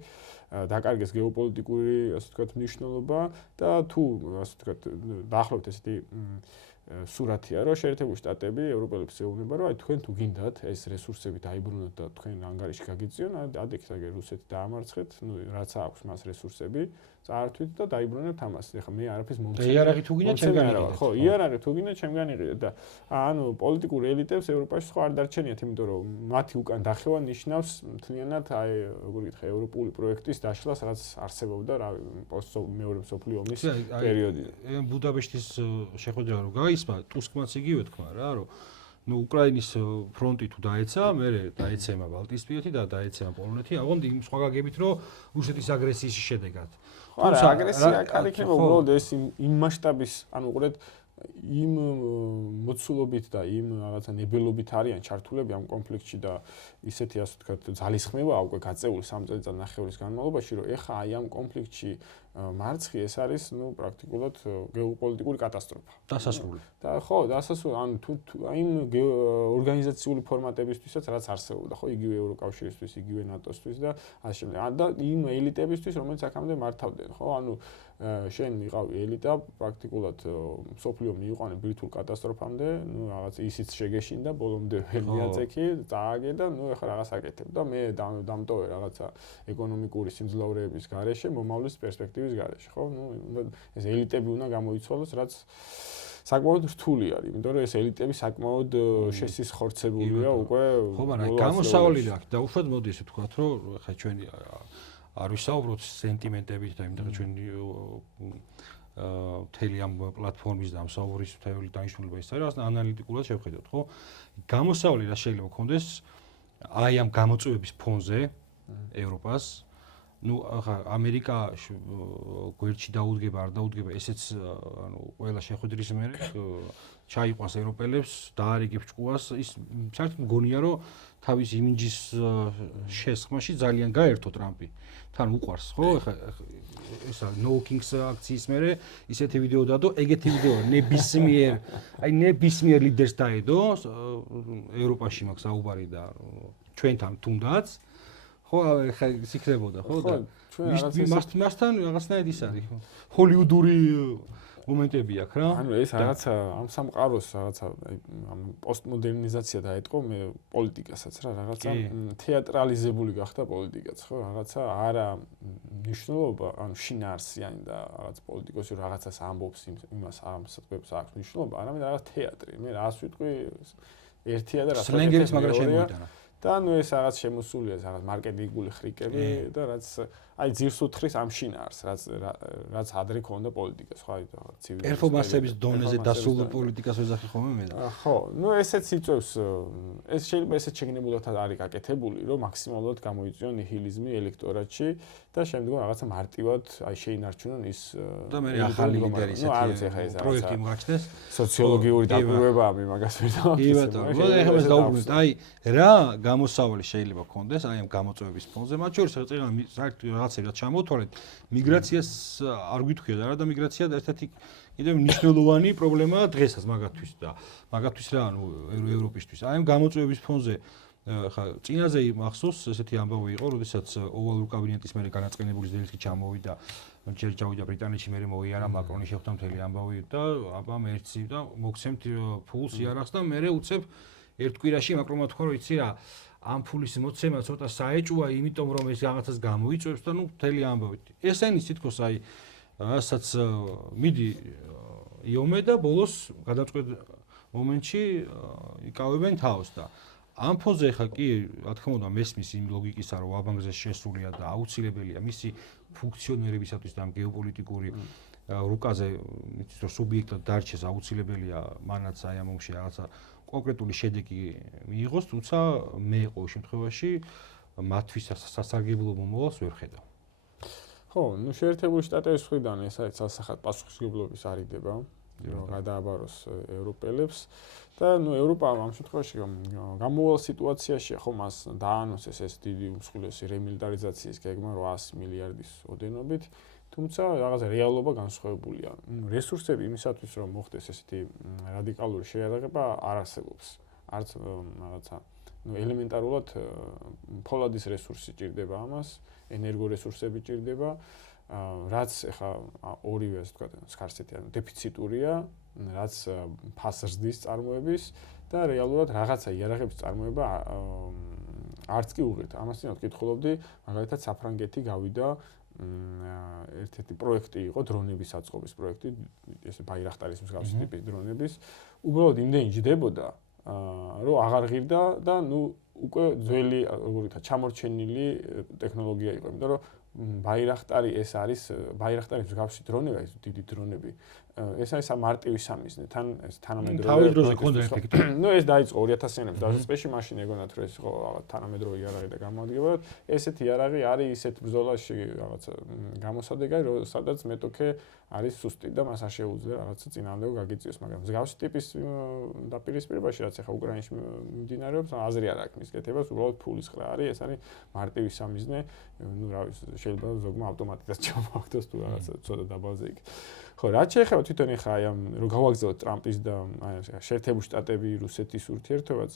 დაკარგეს გეოპოლიტიკური, ასე ვთქვათ, მნიშვნელობა და თუ, ასე ვთქვათ, დაახლოებით ესეთი სურათია, რომ შეერთებული შტატები ევროპელებს ეუბნება, რომ აი თქვენ თუ გინდათ ეს რესურსები დაიბრუნოთ და თქვენ ანგარიში გაგიწიონ, ადექით აგერ რუსეთი დაამარცხეთ, ნუ რაც აქვს მას რესურსები წაართვით და დაიბრუნებთ ამას. ეხლა მე არაფერს მომცემი. იარაღი თუ გინდა ჩემგან იყიდეთ. ხო, იარაღი თუ გინდა ჩემგან იყიდეთ და ანუ პოლიტიკურ ელიტებს ევროპაში სხვა არ დარჩენიათ, იმიტომ რომ მათი უკან დახევა ნიშნავს მთლიანად აი როგორ გითხრა ევროპული პროექტის დაშლას, რაც არსებობდა რა მეორე მსოფლიო ომის პერიოდიდან. ბუდაპეშტის შეხვედრა რო გაისმა, ტუსკმაც იგივე თქვა რა, რომ უკრაინის ფრონტი თუ დაეცა, მერე დაეცემა ბალტიისპირეთი და დაეცემა პოლონეთი, აღონდ იმ სხვა გაგებით, რომ რუსეთის აგრესიის შედეგად. თუმცა აგრესია არ იქნება უბრალოდ ეს იმ მასშტაბის, ანუ უყურეთ იმ მოცულობით და იმ რაღაცა ნებელობით არიან ჩართულები ამ კონფლიქტში და ისეთი ასე ვთქვათ ძალისხმევა უკვე გაწეული 3 წელიწად-ნახევრის განმავლობაში, რომ ეხა აი ამ კონფლიქტში მარცხი ეს არის პრაქტიკულად გეოპოლიტიკური კატასტროფა. დასასრული. და ხო, დასასრული, ანუ თუ აი ორგანიზაციული ფორმატებისთვისაც რაც არსებობდა, ხო, იგივე ევროკავშირისთვის, იგივე ნატოსთვის და ასე შემდეგ. და იმ ელიტებისთვის, რომელიც აქამდე მართავდნენ, ხო, ანუ შენ იყავი ელიტა, პრაქტიკულად მსოფლიო მიიყვანე ბირთვულ კატასტროფამდე, რაღაც ისიც შეგეშინდა, ბოლომდე ვერ მიაწექი, წააგე და ეხლა რაღაც აკეთებ და მე დამტოვე რაღაცა ეკონომიკური სიმძლავრეების გარეშე, მომავლის პერსპექტივის გარეშე, ხო? ეს ელიტები უნდა გამოიცვალოს, რაც საკმაოდ რთული არის, იმიტომ რომ ეს ელიტები საკმაოდ შესისხორცებულია უკვე. ხო, მაგრამ გამოსავალი აქვს და უშუალოდ მოდი ესე ვთქვათ, რომ ხა ჩვენი არ ვისაუბროთ სენტიმენტებით და იმდენ ჩვენი მთელი ამ პლატფორმის და ამ საუბრის მთელი დანიშნულება ის არის, რა ანალიტიკურად შევხედოთ, ხო? გამოსავალი რა შეიძლება გქონდეს აი ამ გამოწვევების ფონზე ევროპას. ახლა ამერიკა გვერდში დაუდგება, არ დაუდგება, ესეც ყველა შეხვედრის მერე ჩაიყვანს ევროპელებს, დაარიგებს ჭკუას, ის საერთოდ მგონია, რომ თავის იმიჯის შესხმაში ძალიან გაერთო ტრამპი. თან უყვარს, ხო? ახლა ესა No Kings აქციის მერე ისეთი ვიდეო დადო, ეგეთი ვიდეო ნებისმიერ ლიდერს დაედო ევროპაში მაქვს საუბარი და ჩვენთან თუნდაც ხო, ხა ის იქნებოდა, ხო? მასთან რაღაცნაირად ის არის, ხო? ჰოლივუდური მომენტები აქვს რა. ანუ ეს რაღაცა ამ სამყაროს რაღაცა ამ პოსტმოდერნიზაცია დაეთყო მე პოლიტიკასაც რა, რაღაცა თეატრალიზებული გახდა პოლიტიკაც, ხო? რაღაცა არა მნიშვნელობა, ანუ შინაარსიანი და რაღაც პოლიტიკოსი რაღაცას ამბობს იმას ამსაწყებს აქვს მნიშვნელობა, არამედ რაღაც თეატრი. მე რას ვიტყვი ერთია და რა სლენგების მაგრა შემოიტანა. და ეს რაღაც შემოსულია, რაღაც მარკეტინგული ხრიკები და რაც აი ძირს უთხრის ამ შინაარს, რაც ადრე ქონდა პოლიტიკას, ხო, აი რაღაც ცივილიზაციის პერფორმანსების დონეზე დასულ პოლიტიკას ვეძახი ხოლმე მე. ხო, ესეც იწევს, ეს შეიძლება ესეც შეგნებულად არის გაკეთებული, რომ მაქსიმალურად გამოიწვიონ ნიჰილიზმი ელექტორატში და შემდგომ რაღაცა მარტივად აი შეინარჩუნონ ის და მე ახალი ლიდერი ისეთი პროექტი მოაჩნდეს. სოციოლოგიური დაკვირვება ამ მაგას ვერ დავაკეთებ. კი ბატონო, მოდი ახლა მას დაუბრუნდეთ. აი რა გამოსავალი შეიძლება გქონდეს აი ამ გამოწვევების ფონზე, მათ შორის საერთოდ რაღაცები რაც ჩამოვთვალეთ, მიგრაციას არ გვითქვია და რა და მიგრაცია ერთ-ერთი კიდევ მნიშვნელოვანი პრობლემაა დღესაც მაგათთვის და მაგათთვის რა ანუ ევროპისთვის. აი ამ გამოწვევების ფონზე ხა წინაზე მახსოვს ესეთი ამბავი იყო, როდესაც ოვალურ კაბინეტის მერე განაწყენებული ზელენსკი ჩამოვიდა, ჯერ ჩავიდა ბრიტანეთში, მერე მოიარა მაკრონი შეხვდა მთელი ამბავი და აბა მერცი და მოგცემთ ფულს იარაღს და მერე უცებ ერთ კვირაში მაკრონმა თქვა რომ იცი რა ამ ფულის მოცემა ცოტა საეჭვია, იმიტომ რომ ეს რაღაცას გამოიწვევს და მთელი ამბავი. ესენის თითქოს აი რასაც მიდი იომე და ბოლოს გადაწყვეტ მომენტში იკავებენ თავს და ამ ფონზე ხა კი რა თქმა უნდა მესმის იმ ლოგიკისა რომ ვაბანგზე შესულია და აუცილებელია მისი ფუნქციონირებისათვის და ამ გეოპოლიტიკური რუკაზე იცის რომ სუბიექტად დარჩეს აუცილებელია მანაც აი ამ ომში რაღაცა კონკრეტული შედეგი მიიღოს, თუმცა მე ყოველ შემთხვევაში მათთვის სასარგებლო მომავალს ვერ ხედავ. ხო, შეერთებული შტატების მხრიდან ეს არის სასახად პასუხისმგებლობის არიდება, რომ გადააბაროს ევროპელებს და ევროპა ამ შემთხვევაში გამოვალ სიტუაციაში ხო მას დაანონსეს ეს დიდი უმსხვილესი რემილიტარიზაციის გეგმა 800 მილიარდის ოდენობით. თუმცა რაღაც რეალობა განსხვავებულია. რესურსები იმისათვის რომ მოხდეს ესეთი რადიკალური შეიარაღება არ არსებობს. არც რაღაცა ელემენტარულად ფოლადის რესურსი ჭირდება ამას, ენერგორესურსები ჭირდება, რაც ეხა ორივე ასე ვთქვათ, სქარსეთი ანუ დეფიციტურია, რაც ფასრზდის წარმოების და რეალურად რაღაცა იარაღების წარმოება არც კი უღირთ. ამას წინათ კითხულობდი, მაგალითად საფრანგეთი გავიდა ერთ-ერთი პროექტი იყო დრონების აწყობის პროექტი, ესე ბაირახტარის მსგავსი ტიპის დრონების. უბრალოდ იმდენი ჯდებოდა, რომ აღარ ღირდა და უკვე ძველი როგორ ითქვა, ჩამორჩენილი ტექნოლოგია იყო, იმიტომ რომ ბაირახტარი ეს არის ბაირახტარის მსგავსი დრონები, ეს დიდი დრონები. ეს არის მარტივი სამიზნე, თან ეს თანამედროვე თავის დროზე ქონდა ეფექტი. ეს დაიწყო 2000-იანების დასაწყისში, მაშინ ეგონათ რომ ეს იყო რაღაც თანამედროვე იარაღი და გამოადგება. ესეთი იარაღი არის ისეთ ბრძოლაში რაღაცა გამოსადეგარი, სადაც მეტოქე არის სუსტი და მას არ შეუძლია რაღაცა წინააღმდეგო გაგიწიოს, მაგრამ მსგავსი ტიპის დაპირისპირებაში, რაც ახლა უკრაინაში მიმდინარეობს, აზრი არ აქვს მის კეთებას, უბრალოდ ფულის ხრა არის, ეს არის მარტივი სამიზნე, რა ვიცი, შეიძლება ზოგმა ავტომატიკას ჩამოაგდოს თუ რაღაცა ცოტა დაბალზე იქ. ხო, რაც შეეხება თვითონ ახლა აი ამ რომ გავაგზავნოთ ტრამპის და შეერთებული შტატები რუსეთის ურთიერთობაც,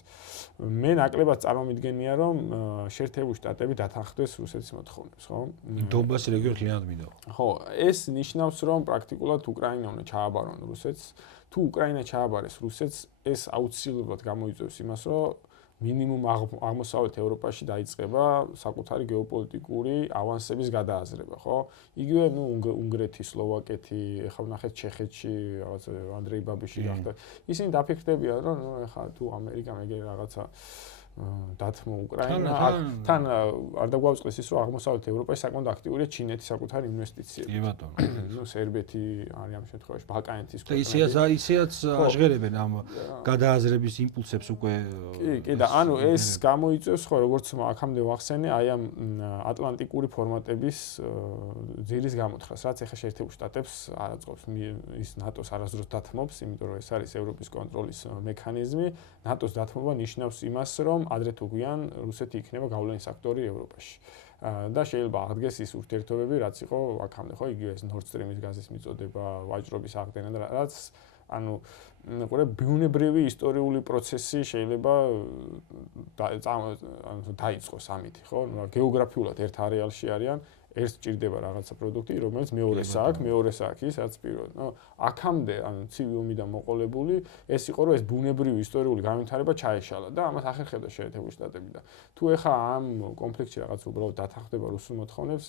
მე ნაკლებად წარმომიდგენია, რომ შეერთებული შტატები დათანხმდეს რუსეთის მოთხოვნებს, ხო? დონბასის რეგიონი ხინად მინდა. ხო, ეს ნიშნავს, რომ პრაქტიკულად უკრაინა უნდა ჩააბარონ რუსეთს. თუ უკრაინა ჩააბარეს რუსეთს, ეს აუცილებლად გამოიწვევს იმას, რომ მინიმუმ აღმოსავლეთ ევროპაში დაიწყება საკუთარი გეოპოლიტიკური ავანსების გადააზრება, ხო? იგივე, უნგრეთი, სლოვაკეთი, ახლა ვნახეთ ჩეხეთში, რაღაც ანდრეი ბაბიში გახდა. ისინი დაფიქრდებიან, რომ ახლა თუ ამერიკამ ეგრე რაღაცა დათმო უკრაინა, თან არ დაგვაწყდეს ის, რომ აღმოსავლეთ ევროპაში საკმაოდ აქტიურია ჩინეთის საკუთარი ინვესტიციები. კი ბატონო. სერბეთი არის ამ შემთხვევაში, ბალკანეთის ქვეყნები. ისეაც აღჟღერებენ ამ გადააზრების იმპულსებს უკვე. კი, და ანუ ეს გამოიწვევს, ხო, როგორც აქამდე ვახსენე, აი ამ ატლანტიკური ფორმატების ძირის გამოთხრას, რაც ახლა შეერთებულ შტატებს არ აწყობს. ის ნატოს არასდროს დათმობს, იმიტომ რომ ეს არის ევროპის კონტროლის მექანიზმი. ნატოს დათმობა ნიშნავს იმას, რომ ადრე თუ გვიან რუსეთი იქნება გავლენის აქტორი ევროპაში. და შეიძლება აღდგეს ის ურთიერთობები, რაც იყო აქამდე, ხო, იგივე ეს Nord Stream-ის გაზის მიწოდება, ვაჭრობის აღდგენა და რაც ანუ ყურე ბუნებრივი ისტორიული პროცესი შეიძლება დაიწყოს ამით, ხო? გეოგრაფიულად ერთ არეალში არიან, ერთ ჭირდება რაღაცა პროდუქტი, რომელიც მეორეს აქვს ის, რაც პირველ. აქამდე, ანუ ცივი ომიდან მოყოლებული, ეს იყო, რომ ეს ბუნებრივი ისტორიული განვითარება ჩაეშალა და ამას ახერხებდა შეერთებული შტატები და თუ ეხა ამ კონფლიქტში რაღაც უბრალოდ დათანხმდება რუსულ მოთხოვნებს,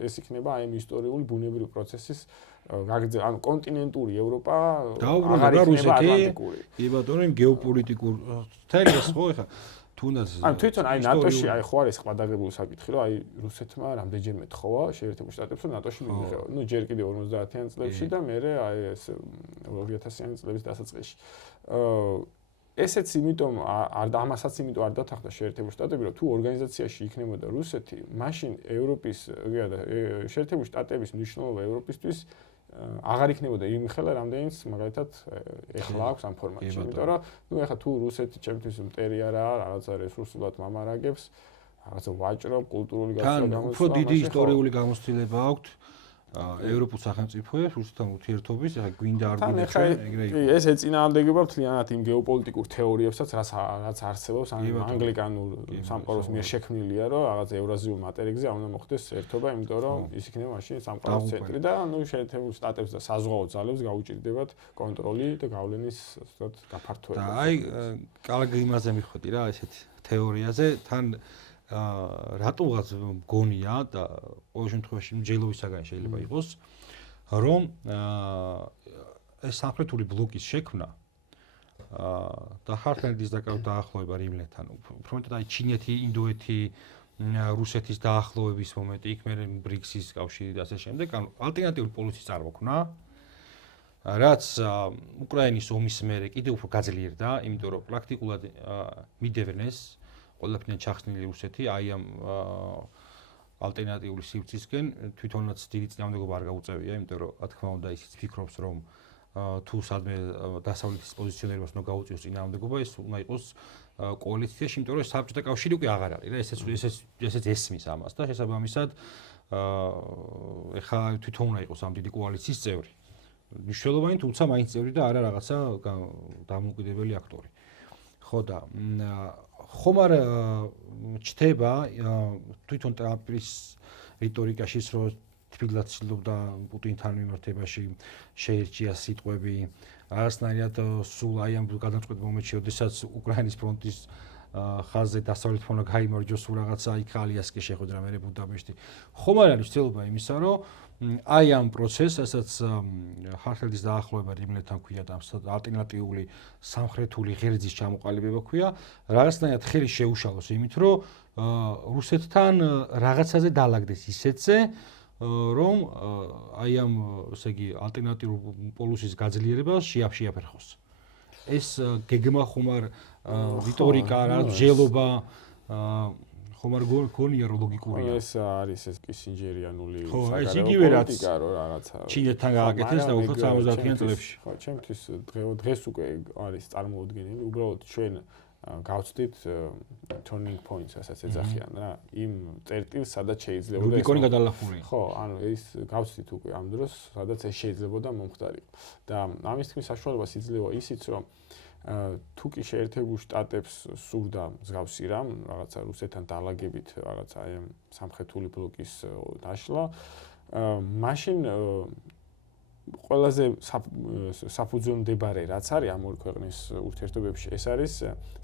ეს იქნება აი ამ ისტორიული ბუნებრივი პროცესის გაგრძელება, ანუ კონტინენტური ევროპა აღარ იქნება ატლანტიკური. კი ბატონო, იმ გეოპოლიტიკურ თერმინს ხო ეხა თუნდაც ანუ თვითონ აი ნატოში აი ხო არის ყადაღებული საკითხი, რომ აი რუსეთმა რამდენჯერმე თხოვა შეერთებულ შტატებს, რომ ნატოში მიიღო. ნუ ჯერ კიდევ 50-იან წლებში და მერე აი ეს 2000-იან წლების დასაწყისში. ესეც იმიტომ ამასაც იმიტომ არ დათანხმდა შეერთებულ შტატები, რომ თუ ორგანიზაციაში იქნებოდა რუსეთი, მაშინ ევროპის შეერთებული შტატების მნიშვნელობა ევროპისთვის აღარ იქნებოდა იმ ხელა, რამდენიც მაგალითად ეხლა აქვს ამ ფორმატში. იმიტომ რომ ნუ ეხლა თუ რუსეთი ჩემთვის მტერი არაა, რაღაცა რესურსულად მამარაგებს, რაღაცა ვაჭრობ, კულტურული გაცვლა გამოსვლა. უფრო დიდი ისტორიული გამოცდილება აქვს ევროპულ სახელმწიფოებს რუსეთთან ურთიერთობის, ეხლა გვინდა არ გვინდა ეგრე იყო. ეს ეწინააღმდეგება მთლიანად იმ გეოპოლიტიკურ თეორიებსაც, რაც არსებობს ანგლიკანურ სამყაროს მიერ შექმნილია, რომ რაღაც ევრაზიულ მატერიკზე არ უნდა მოხდეს ერთობა, იმიტომ რომ ის იქნება მაშინ სამყაროს ცენტრი და ანუ შეერთებულ შტატებს და საზღვაო ძალებს გაუჭირდებათ კონტროლი და გავლენის ასე გაფართოება. და აი კარგი იმაზე მიხვედი რა ესეთ თეორიაზე, თან რატომღაც მგონია და ყოველ შემთხვევაში მსჯელობისაგან შეიძლება იყოს, რომ ეს სამხრეთული ბლოკის შექმნა და ხარხენდის დაახლოება რიმლეთთან, უფრო მეტად აი ჩინეთი, ინდოეთი, რუსეთის დაახლოების მომენტი, იქ მე ბრიქსის კავშირი და ასე შემდეგ, ანუ ალტერნატიული პოლიციის წარმოქმნა, რაც უკრაინის ომის მერე კიდევ უფრო გაძლიერდა, იმიტომ რომ პრაქტიკულად მიდევენ ეს ყველაფრიდან ჩახსნილი რუსეთი აი ამ ალტერნატიული სივრცისკენ თვითონაც დიდი წინააღმდეგობა არ გაუწევია, იმიტომ რომ რა თქმა უნდა ისიც ფიქრობს, რომ თუ სადმე დასავლეთის პოზიციონერებს უნდა გაუწიოს წინააღმდეგობა, ეს უნდა იყოს კოალიციაში, იმიტომ რომ საბჭოთა კავშირი უკვე აღარ არის რა, ესეც ესმის ამას და შესაბამისად ეხა თვითონ უნდა იყოს ამ დიდი კოალიციის წევრი. მნიშვნელოვანი, თუმცა მაინც წევრი და არა რაღაცა დამოუკიდებელი აქტორი. ხო და ხომ არ ჩდება თვითონ ტრამპის რიტორიკაშიც, რომ თბილად ცდილობდა პუტინთან მიმართებაში შეერჩია სიტყვები, რაღაცნაირად სულ აი ამ გადამწყვეტ მომენტში, როდესაც უკრაინის ფრონტის ხაზზე დასავლეთ ფონა გაიმარჯოს რაღაცა იქ ალიასკი შეხვედრა მე ბუდაპეშტი. ხომ არ არის ცდილობა იმისა, რომ აი ამ პროცესს, ასაც ხარხელდის დაახლოება რიმლეთთან ქვია და ალტერნატიული სამხრეთული ღერძის ჩამოყალიბება ქვია, რაღაცნაირად ხელი შეუშალოს იმით, რომ რუსეთთან რაღაცაზე დაალაგდეს ისეთზე, რომ აი ამ ესე იგი ალტერნატიულ პოლუსის გაძლიერებას შეაფერხოს. ეს გეგმა ხომ არ რიტორიკა რა ძელობა ხომ არ გონია რომ ლოგიკურია. ეს არის ეს კისინჯერიანული პოლიტიკა რომ რაღაცა ჩინეთთან გააკეთეს და უფრო 70-იან წლებში. ხო, ჩემთვის დღეს უკვე არის წარმოუდგენელი, უბრალოდ ჩვენ გავწდით turning points, ასაც ეძახიან რა, იმ წერტილს, სადაც შეიძლება რუბიკონი გადალახულია. ხო, ანუ ეს გავწდით უკვე ამ დროს, სადაც ეს შეიძლებოდა მომხდარიყო. და ამის თქმის საშუალებას იძლევა ისიც, რომ თუ კი შეერთებულ შტატებს სურდა მსგავსი რამ, რაღაცა რუსეთთან დაალაგებით, რაღაცა აი ამ სამხრეთული ბლოკის დაშლა, მაშინ ყველაზე საფუძველმდებარე რაც არის ამ ორი ქვეყნის ურთიერთობებში, ეს არის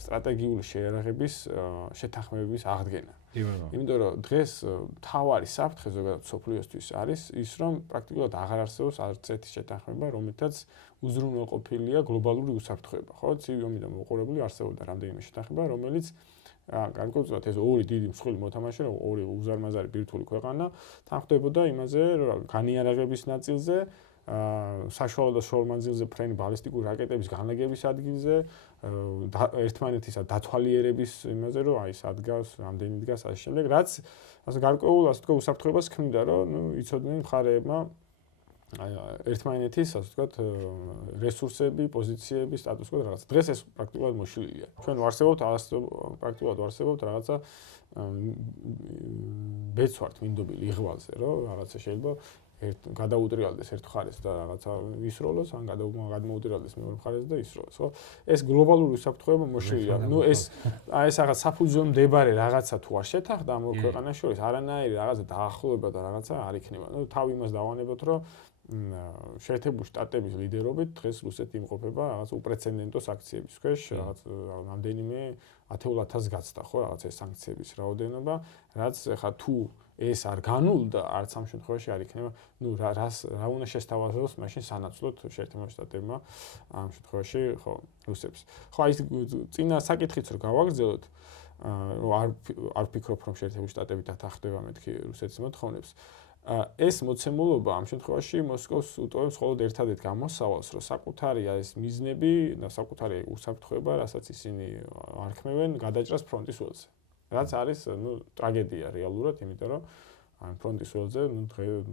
სტრატეგიული შეიარაღების შეთანხმებების აღდგენა. იმიტომ რომ დღეს თავარი საფრთხე ზოგადად სოფლიოსთვის არის ის, რომ პრაქტიკულად აღარ არსებობს არც ერთი შეთანხმება, რომელთაც უზრუნველყოფილია გლობალური უსაფრთხოება. ხო, ცივი ომიდან მოყოლებული არსებობდა რამდენიმე შეთანხმება, რომელიც განსაკუთრებით ეს ორი დიდი მსხვილი მოთამაშე, ორი უზარმაზარი ბირთვული ქვეყანა თანხმდებოდა იმაზე, რომ განიარაღების ნაწილზე საშუალო და შორმანძილზე ფრენი ბალისტიკური რაკეტების განლაგების ადგილზე, ერთმანეთისა დათვალიერების იმაზე, რომ აი სადგავს, რამდენი დგას ასე შემდეგ, რაც ასე გარკვეულ ასე თქვა უსაფრთხოებას ქმნიდა, რომ იცოდნენ მხარეებმა ერთმანეთის ასე ვთქვათ რესურსები, პოზიციები, სტატუს კო რაღაც. დღეს ეს პრაქტიკულად მოშლილია. ჩვენ პრაქტიკულად ვარსებობთ რაღაცა ბეცვართ მინდობილი იღვალზე, რომ რაღაცა შეიძლება გადაუტრიალდეს ერთ მხარეს და რაღაცა ისროლოს, ან გადმოუტრიალდეს მეორე მხარეს და ისროლოს, ხო? ეს გლობალური უსაფრთხოება მოშლილია. ნუ ეს რაღაც საფუძველმდებარე რაღაცა თუ არ შეთანხმდა ამ ორ ქვეყანას შორის, არანაირი რაღაცა დაახლოება და რაღაცა არ იქნება. ნუ თავ იმას დავანებოთ, რომ შეერთებული შტატების ლიდერობით დღეს რუსეთი იმყოფება რაღაც უპრეცედენტო სანქციების ქვეშ, რაღაც რამდენიმე 10,000 გაცდა, ხო, რაღაც ეს სანქციების რაოდენობა, რაც ხა თუ ეს არ განულდა, არც ამ შემთხვევაში არ იქნება, ნუ რა უნდა შესთავაზოს მაშინ სანაცვლოდ შეერთებულ შტატებმა ამ შემთხვევაში, ხო, რუსებს. ხო, აი ეს წინა საკითხიც რო გავაგრძელოთ, რომ არ ვფიქრობ, რომ შეერთებულ შტატები დათანხმდება მეთქი რუსეთის მოთხოვნებს. ეს მოცემულობა ამ შემთხვევაში მოსკოვს უტოვებს მხოლოდ ერთადერთ გამოსავალს, რომ საკუთარი ეს მიზნები და საკუთარი უსაფრთხოება, რასაც ისინი არქმევენ, გადაჭრას ფრონტის ველზე. რაც არის, ნუ ტრაგედია რეალურად, იმიტომ რომ ამ ფრონტის ველზე, ნუ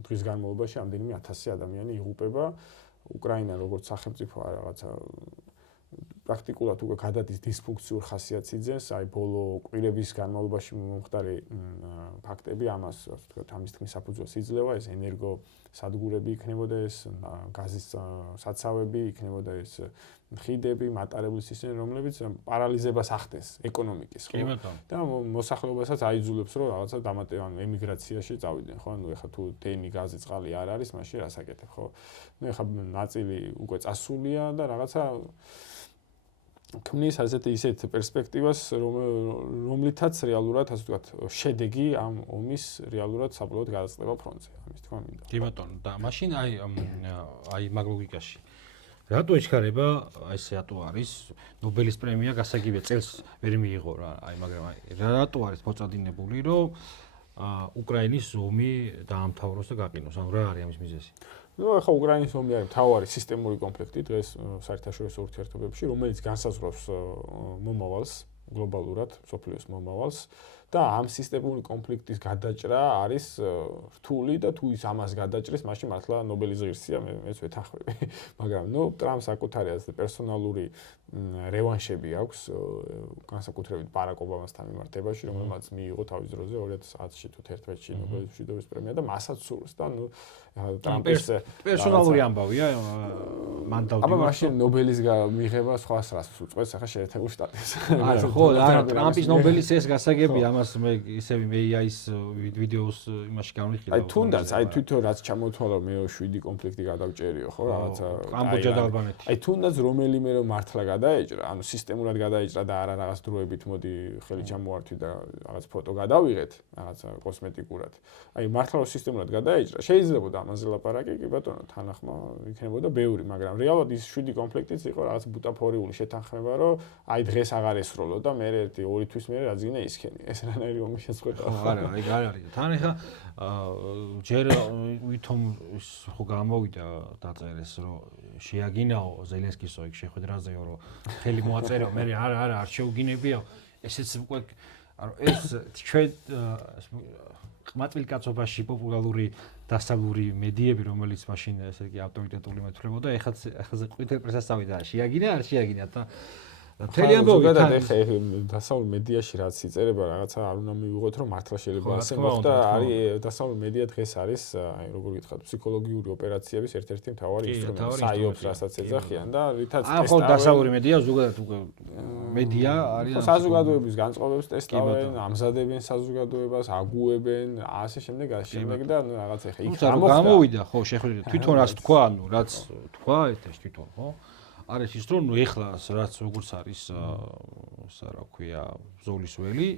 დღის განმავლობაში ამდენიმე 1000 ადამიანი იღუპება. უკრაინა როგორც სახელმწიფო რაღაცა პრაქტიკულად უკვე გადადის დისფუნქციურ ხასიათს იძენს, აი ბოლო კვირების განმავლობაში მომხდარი ფაქტები ამას, ასე ვთქვათ, ამის თქმის საფუძველს იძლევა, ეს ენერგო სადგურები იქნებოდა, ეს გაზის საცავები იქნებოდა, ეს ხიდები, მატარებლის სისტემა, რომლებიც პარალიზებას ახდენს ეკონომიკის, ხო? და მოსახლეობასაც აიძულებს, რომ რაღაცა დამატებითი ემიგრაციაში წავიდნენ, ხო? ნუ ეხლა თუ დენი, გაზი, წყალი არ არის, მაშინ რას აკეთებ, ხო? ნუ ეხლა ნაწილი უკვე წასულია და რაღაცა ქმნის ისეთ პერსპექტივას, რომლითაც რეალურად, ასე ვთქვათ, შედეგი ამ ომის რეალურად საბოლოოდ გადაწყდება ფრონტზე. ამის თქმა მინდა. კი ბატონო, და მაშინ აი მაგ ლოგიკაში რატო ეჩქარება, ეს რატო არის ნობელის პრემია გასაგებია წელს ვერ მიიღო რა, აი მაგრამ რატო არის მოწადინებული, რომ უკრაინის ომი დაამთავროს და გაყინოს, ანუ რა არის ამის მიზეზი? ნუ ახლა უკრაინის ომი არის მთავარი სისტემური კონფლიქტი დღეს საერთაშორისო ურთიერთობებში, რომელიც განსაზღვრავს მომავალს, გლობალურად, სოფლიოს მომავალს და ამ სისტემური კონფლიქტის გადაჭრა არის რთული და თუ ის ამას გადაჭრის, მაშინ მართლა ნობელის ღირსია, მეც ვეთანხმები. მაგრამ ნუ ტრამპს საკუთარი პერსონალური რევანშები აქვს, განსაკუთრებით ბარაკ ობამასთან მიმართებაში, რომელმაც მიიღო თავის დროზე 2010-ში თუ 2011-ში ნობელის მშვიდობის პრემია და მასაც სურს და ნუ ტრამპის პერსონალური ამბავია, მან დავდივარ. აბა მაშინ ნობელის მიღება სხვას რას უწყვეტს ახლა შეერთებულ შტატებს. ხო, ტრამპის ნობელის ეს გასაგები ამას მე ისევ AI-ის ვიდეოს იმაში განვიხილავ. აი თუნდაც აი თვითონ რაც ჩამოთვალა მე 7 კონფლიქტი გადავჭერიო ხო რაღაცა კამბოჯა და ალბანეთი. აი თუნდაც რომელიმე რომ მართლა გადაეჭრა, ანუ სისტემურად გადაეჭრა და არა რაღაც დროებით მოდი ხელი ჩამოვართვი და რაღაც ფოტო გადავიღეთ, რაღაცა კოსმეტიკურად. აი მართლა რომ სისტემურად გადაეჭრა, შეიძლებოდა ამაზე ლაპარაკი, კი ბატონო, თანახმა იქნებოდა ბევრი, მაგრამ რეალურად ის 7 კონფლიქტიც იყო რაღაც ბუტაფორიული შეთანხმება, რომ აი დღეს აღარ ესროლო და მე 1-2 თვის მერე რადგინა ისქენი. ეს რანაირი ომი შეწყვეტა. არა, აი არის. თან ეხა ჯერ ვითომ ის ხო გამოვიდა დაწერეს, რომ შეაგინაო ზელენსკისო იქ შეხვედრაზეო, რომ ხელი მოაწერო, მე არა არ შეუგინებიო. ესეც უკვე ეს ჩვენ ყმაწვილკაცობაში პოპულარული დასავლური მედიები, რომელიც მაშინ ესე იგი ავტორიტეტული მეთვლებოდა, ეხლა ყვითელ პრესას წავიდა, შეაგინა არ შეაგინა და მთელი ამბავი თან დასავლურ მედიაში რაც იწერება რაღაცა არ უნდა მივიღოთ რომ მართლა შეიძლება ასე მოხდა არის დასავლურ მედია დღეს არის აი როგორ გითხრათ ფსიქოლოგიური ოპერაციების ერთ-ერთი მთავარი ინსტრუმენტი საიობს რასაც ეძახიან და რითაც ტესტავენ ხო დასავლური მედია ზოგადად უკვე მედია არის საზოგადოების განწყობებს ტესტავენ ამზადებენ საზოგადოებას აგუებენ ასე შემდეგ და ნუ რაღაც ეხა იქ გამოვიდა ხო შეხვედრა თვითონ რაც თქვა ანუ რაც თქვა ეს თვითონ ხო არის ის რომ ეხლა რაც როგორც არის რა ქვია ბრძოლის ველი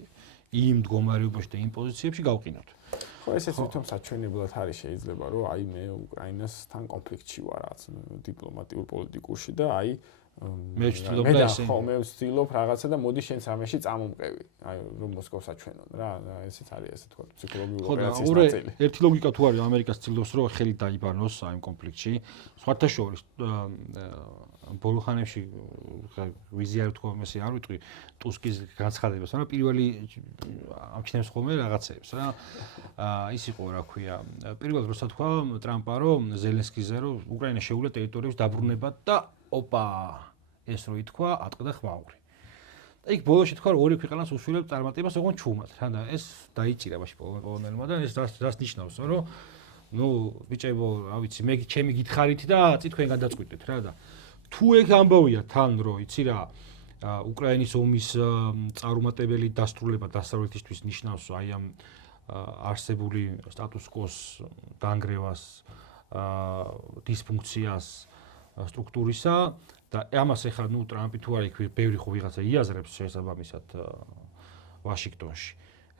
იმ მდგომარეობაში და იმ პოზიციებში გავყინოთ. ხო ესეც თვითონ საჩვენებლად არის შეიძლება რომ აი მე უკრაინასთან კონფლიქტში ვარ რაღაც დიპლომატიურ პოლიტიკურში და აი მე ვცდილობ და ხო მე ვცდილობ რაღაცა და მოდი შენ სამეში წამომყევი აი რომ მოსკოვს აჩვენონ რა ესეც არის ესე თქვა ფსიქოლოგიური ოპერაციის ნაწილი. ერთი ლოგიკა თუ არის ამერიკას ცდილობს რომ ხელი დაიბანოს აი კონფლიქტში სხვათა შორის ბოლო ხანებში ვიზია თქვა მესე არ ვიტყვი ტუსკის განცხადებას, მაგრამ პირველი ამჩნევს ხოლმე რაღაცებს რა. ის იყო რა ქვია. პირველად როცა თქვა ტრამპა რომ ზელენსკიზე რომ უკრაინა შეუძლია ტერიტორიების დაბრუნება და ოპა ეს რო ითქვა ატყდა ხმაური. და იქ ბოლოში თქვა რომ ორი ქვეყანას უშვილებს წარმატებას ოღონდ ჩუმად. რა და ეს დაიჭირა მაშინ პოლონელმა და ეს რას ნიშნავს რომ ნუ ბიჭებო რა ვიცი მე ჩემი გითხარით და წითქვენ გადაწყვიტეთ რა და თუ ეგ ამბავია თან რომ იცი რა უკრაინის ომის წარუმატებელი დასრულება დასავლეთისთვის ნიშნავს აი ამ არსებული სტატუს-კვოს დანგრევას დისფუნქციას სტრუქტურისა და ამას ეხლა ნუ ტრამპი თუ არის ბევრი ხო ვიღაცა იაზრებს შესაბამისად ვაშინგტონში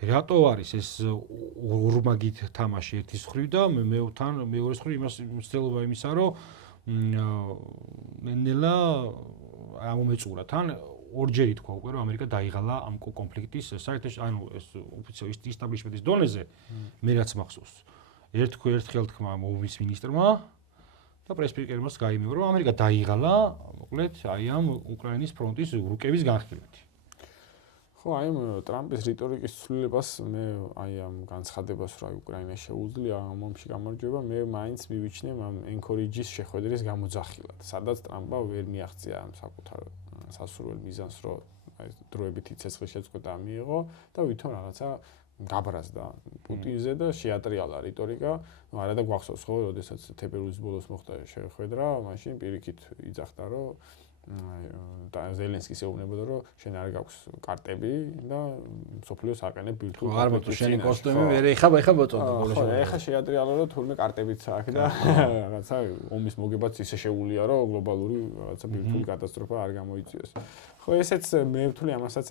რატო არის ეს ორმაგით თამაში ერთის მხრივ და მეოთან მეორეს მხრივ იმას მცდელობა იმისა რომ ნელა ამომეწურა თან ორჯერ ითქვა უკვე რომ ამერიკა დაიღალა ამ კონფლიქტის საერთაშორისო ანუ ეს ოფიციალური ისტაბლიშმენტის დონეზე მე რაც მახსოვს ერთხელ თქმა ომის მინისტრმა და პრესპიკერმაც გაიმეორა რომ ამერიკა დაიღალა მოკლედ აი ამ უკრაინის ფრონტის რუკების განხილვით. ხო აი ამ ტრამპის რიტორიკის ცვლილებას მე აი ამ განცხადებას რომ აი უკრაინა შეუძლია ამ ომში გამარჯვება მე მაინც მივიჩნე ამ ენქორიჯის შეხვედრის გამოძახილად სადაც ტრამპა ვერ მიაღწია ამ საკუთარ სასურველ მიზანს რომ აი დროებითი ცეცხლის შეწყვეტა მიიღო და ვითომ რაღაცა გაბრაზდა პუტინზე და შეატრიალა რიტორიკა ნუ არა და გვახსოვს ხო როდესაც თებერვლის ბოლოს მოხდა შეხვედრა მაშინ პირიქით იძახდა რომ და ზელენსკის ეუბნებოდა რომ შენ არ გაქვს კარტები და სოფლიოს აყენებ ბირთვულ არ მოწო შენი კოსტუმი მე ეხა მოწონდა ბოლოს ეხა შეატრიალა რომ თურმე კარტებიც აქვს და რაღაცა ომის მოგებაც ისე შეუულია რომ გლობალური რაღაცა ბირთვული კატასტროფა არ გამოიწვიოს ხო ესეც მე ვთვლი ამასაც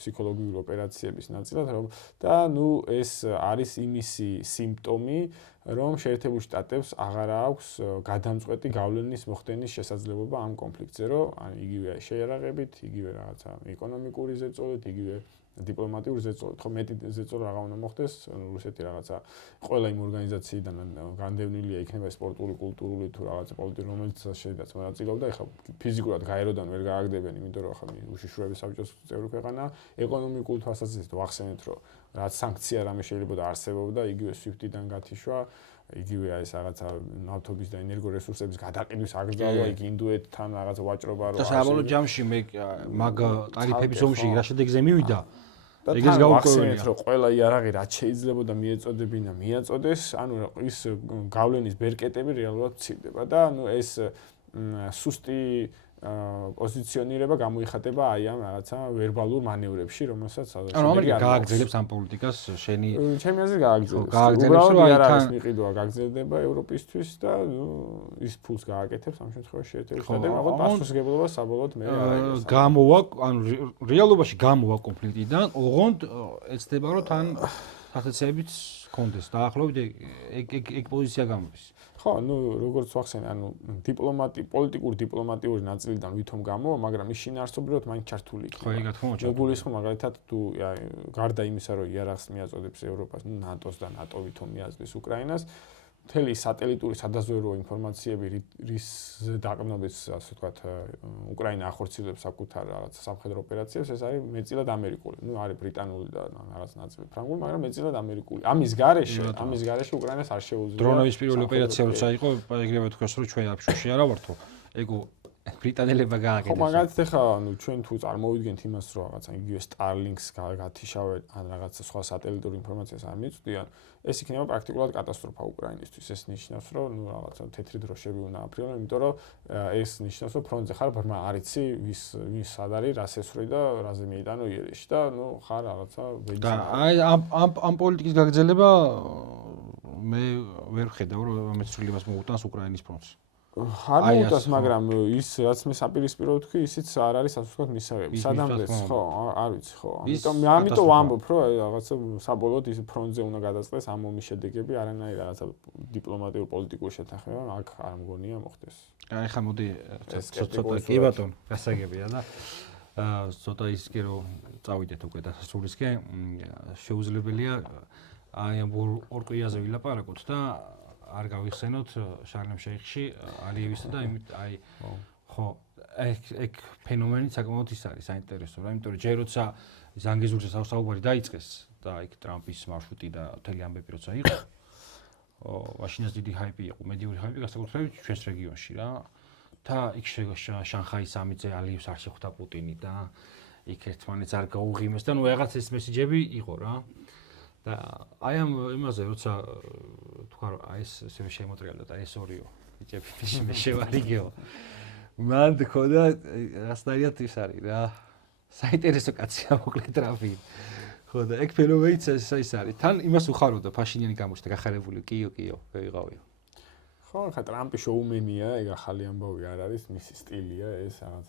ფსიქოლოგიური ოპერაციების ნაწილად რომ და ნუ ეს არის იმისი სიმპტომი რომ შეერთებულ შტატებს აღარ აქვს გადამწყვეტი გავლენის მოხდენის შესაძლებლობა ამ კონფლიქტზე, რომ იგივე შეერაღებით, იგივე რაღაცა ეკონომიკური ზეწოლით, იგივე დიპლომატიური ზეწოლით, ხო მეტი ზეწოლა რა უნდა მოხდეს, რუსეთი რაღაცა ყველა იმ ორგანიზაციიდან განდევნილია იქნება სპორტული, კულტურული თუ რაღაცა პოლიტიკური, რომელიც შეიძლება მონაწილეობდა, ეხლა ფიზიკურად გაეროდან ვერ გააგდებენ, იმიტომ რომ ახლა უშიშროების საბჭოს წევრი ქვეყანა, ეკონომიკურ თვალსაზრისით ვახსენეთ, რომ რაც სანქცია რამე შეიძლება და არსებობდა, იგივე SWIFT-დან გათიშვა, იგივე ეს რაღაცა ნავთობის და ენერგორესურსების გადაყიდვის აკრძალვა, იქ ინდუეთთან რაღაცა ვაჭრობა რო და საბოლოო ჯამში მე მაგ ტარიფების ომში რა შედეგზე მივიდა. ეგეც გავუკვირდით რომ ყველა იარაღი რაც შეიძლებოდა მიეწოდებინა მიაწოდეს, ანუ ის გავლენის ბერკეტები რეალურად მცირდება და ანუ ეს სუსტი პოზიციონირება გამოიხატება აი ამ რაღაცა ვერბალურ მანევრებში, რომელსაც ანუ ამერიკა გააგრძელებს ამ პოლიტიკას შენი ჩემი აზრით გააგრძელებს. გააგრძელებს, რომ არ არის მიყიდვა გაგრძელდება ევროპისთვის და ის ფულს გააკეთებს ამ შემთხვევაში ერთ-ერთი და მაგრამ პასუხისმგებლობა საბოლოოდ მე არ არის. გამოვა, ანუ რეალობაში გამოვა კონფლიქტიდან, ოღონდ ეცდება რომ თან ხათეცებით კონდეს დაახლოებით ეგ პოზიცია გამოდის. ხო, როგორც ვახსენე, პოლიტიკური დიპლომატიური ნაწილიდან ვითომ გამოვა, მაგრამ ის შინაარსობრივად მაინც ჩართული იქნება. ხო, ეგ რა თქმა უნდა. მოგულისხმობ, მაგალითად, თუ გარდა იმისა, რომ იარაღს მიაწოდებს ევროპას, ნატოს და ნატო ვითომ მიაწვდის უკრაინას, მთელი სატელიტური სადაზვერვო ინფორმაციები, რის დაყრდნობით, ასე ვთქვათ, უკრაინა ახორციელებს საკუთარ რაღაც სამხედრო ოპერაციებს, ეს არის მეტწილად ამერიკული. არის ბრიტანული და რაღაც ნაწილი ფრანგული, მაგრამ მეტწილად ამერიკული. ამის გარეშე უკრაინას არ შეუძლია. დრონების პირველი ოპერაცია როცა იყო, ეგრევე თქვას, რომ ჩვენ აფშოში არა ვართო. ეგო ბრიტანელებმა გააკეთეს. ხო, მაგალითად ახლა ჩვენ თუ წარმოვიდგენთ იმას, რომ რაღაცა იგივე Starlink-ს გათიშავენ ან რაღაცა სხვა სატელიტური ინფორმაციას არ მიწვდიან, ეს იქნება პრაქტიკულად კატასტროფა უკრაინისთვის. ეს ნიშნავს, რომ რაღაცა თეთრი დროშები უნდა აფრინონ, იმიტომ რომ ეს ნიშნავს, რომ ფრონტზე ხარ, ბრმა არ იცი, ვის სად არის, რას ესვრი და რაზე მიიტანო იერიში და ხარ რაღაცა ვეჯი. და აი ამ პოლიტიკის გაგრძელება მე ვერ ხედავ, რომ ამ ცვლილებას მოუტანს უკრაინის ფრონტს. არ მოუტანს, მაგრამ ის რაც მე საპირისპირო ვთქვი, ისიც არ არის ასე ვთქვათ მისაღები. სადამდეც ხო, არ ვიცი ხო. ამიტომ ვამბობ, რომ რაღაცა საბოლოოდ ის ფრონტზე უნდა გადაწყდეს ამ ომის შედეგები, არანაირი რაღაცა დიპლომატიური პოლიტიკური შეთანხმება აქ არ მგონია მოხდეს. აი ხა მოდი ცოტა კი ბატონ, გასაგებია და ცოტა ისე რომ წავიდეთ უკვე დასასრულისკენ, შეუძლებელია აი ამ ორ ყიაზე ვილაპარაკოთ და არ გავიხსენოთ შარლემ შეიხში ალიევისა და აი ხო ეგ ფენომენი საკმაოდ ის არის საინტერესო რა იმიტომ რომ ჯერ როცა ზანგეზურზე საუბარი დაიწყეს და იქ ტრამპის მარშრუტი და მთელი ამბები როცა იყო მაშინაც დიდი ჰაიპი იყო მედიური ჰაიპი განსაკუთრებით ჩვენს რეგიონში რა და იქ შანხაის სამიწე ალიევს არ შეხვდა პუტინი და იქ ერთმანეთს არ გაუღიმეს და ნუ რაღაც ეს მესიჯები იყო რა და აი ამ იმაზე როცა თქვა რომ აი ეს ესე შემოტრიალდა და ეს ორიო ბიჭები მე შევარიგეო მან თქონდა რასნაირად ის არის რა საინტერესო კაცია მოკლედ ტრამპი ხო და ეგ ფენომენიც ის არის თან იმას უხარობდა ფაშინიანი გამოჩნდა გახარებული კიო ვეღავიო ხო ხა ტრამპი შოუმენია ეგ ახალი ამბავი არ არის მისი სტილია ეს რაღაც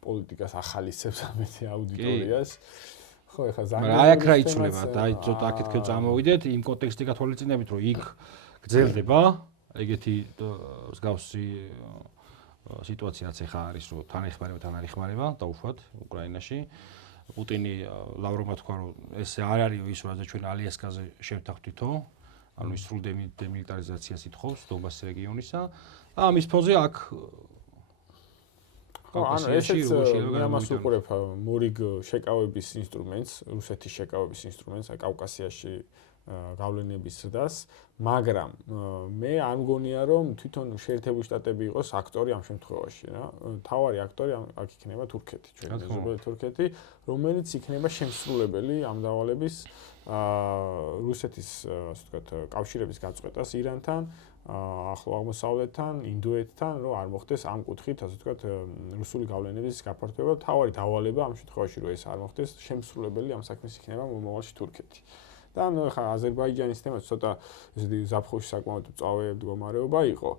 პოლიტიკას ახალისებს ამეთი აუდიტორიას ხო ეხლა მაგრამ აი აქ რა იცვლება და აი ცოტა აქეთ წამოვიდეთ იმ კონტექსტი გათვალისწინებით რომ იქ გრძელდება ეგეთი მსგავსი სიტუაციაც ახლა არის რომ თან ეხმარება დაუშვათ უკრაინაში პუტინი ლავროვმა თქვა რომ ეს არ არის ის რაზე ჩვენ ალიასკაზე შევთანხმდითო ანუ ის სრულ დემილიტარიზაციას ითხოვს დონბასის რეგიონისა ამის ფონზე აქ ანუ ესეც ამას უყურებ მორიგ შეკავების ინსტრუმენტს, რუსეთის შეკავების ინსტრუმენტს კავკასიაში გავლენების ზრდას, მაგრამ მე არ მგონია რომ თვითონ შეერთებული შტატები იყოს აქტორი ამ შემთხვევაში რა. თავარი აქტორი აქ იქნება თურქეთი, ჩვენი მეზობელი თურქეთი, რომელიც იქნება შემსრულებელი ამ დავალების რუსეთის ასე ვთქვათ კავშირების გაწყვეტას ირანთან ახლო აღმოსავლეთთან, ინდოეთთან, რომ არ მოხდეს ამ კუთხით, ასე ვთქვათ, რუსული გავლენების გაფართოება, თავარი დავალება ამ შემთხვევაში, რომ ეს არ მოხდეს, შემსრულებელი ამ საქმეს იქნება მომავალში თურქეთი. და ნუ ხა აზერბაიჯანის თემაც ცოტა ესეთი ზაფხულში საკმაოდ მწვავე მდგომარეობა იყო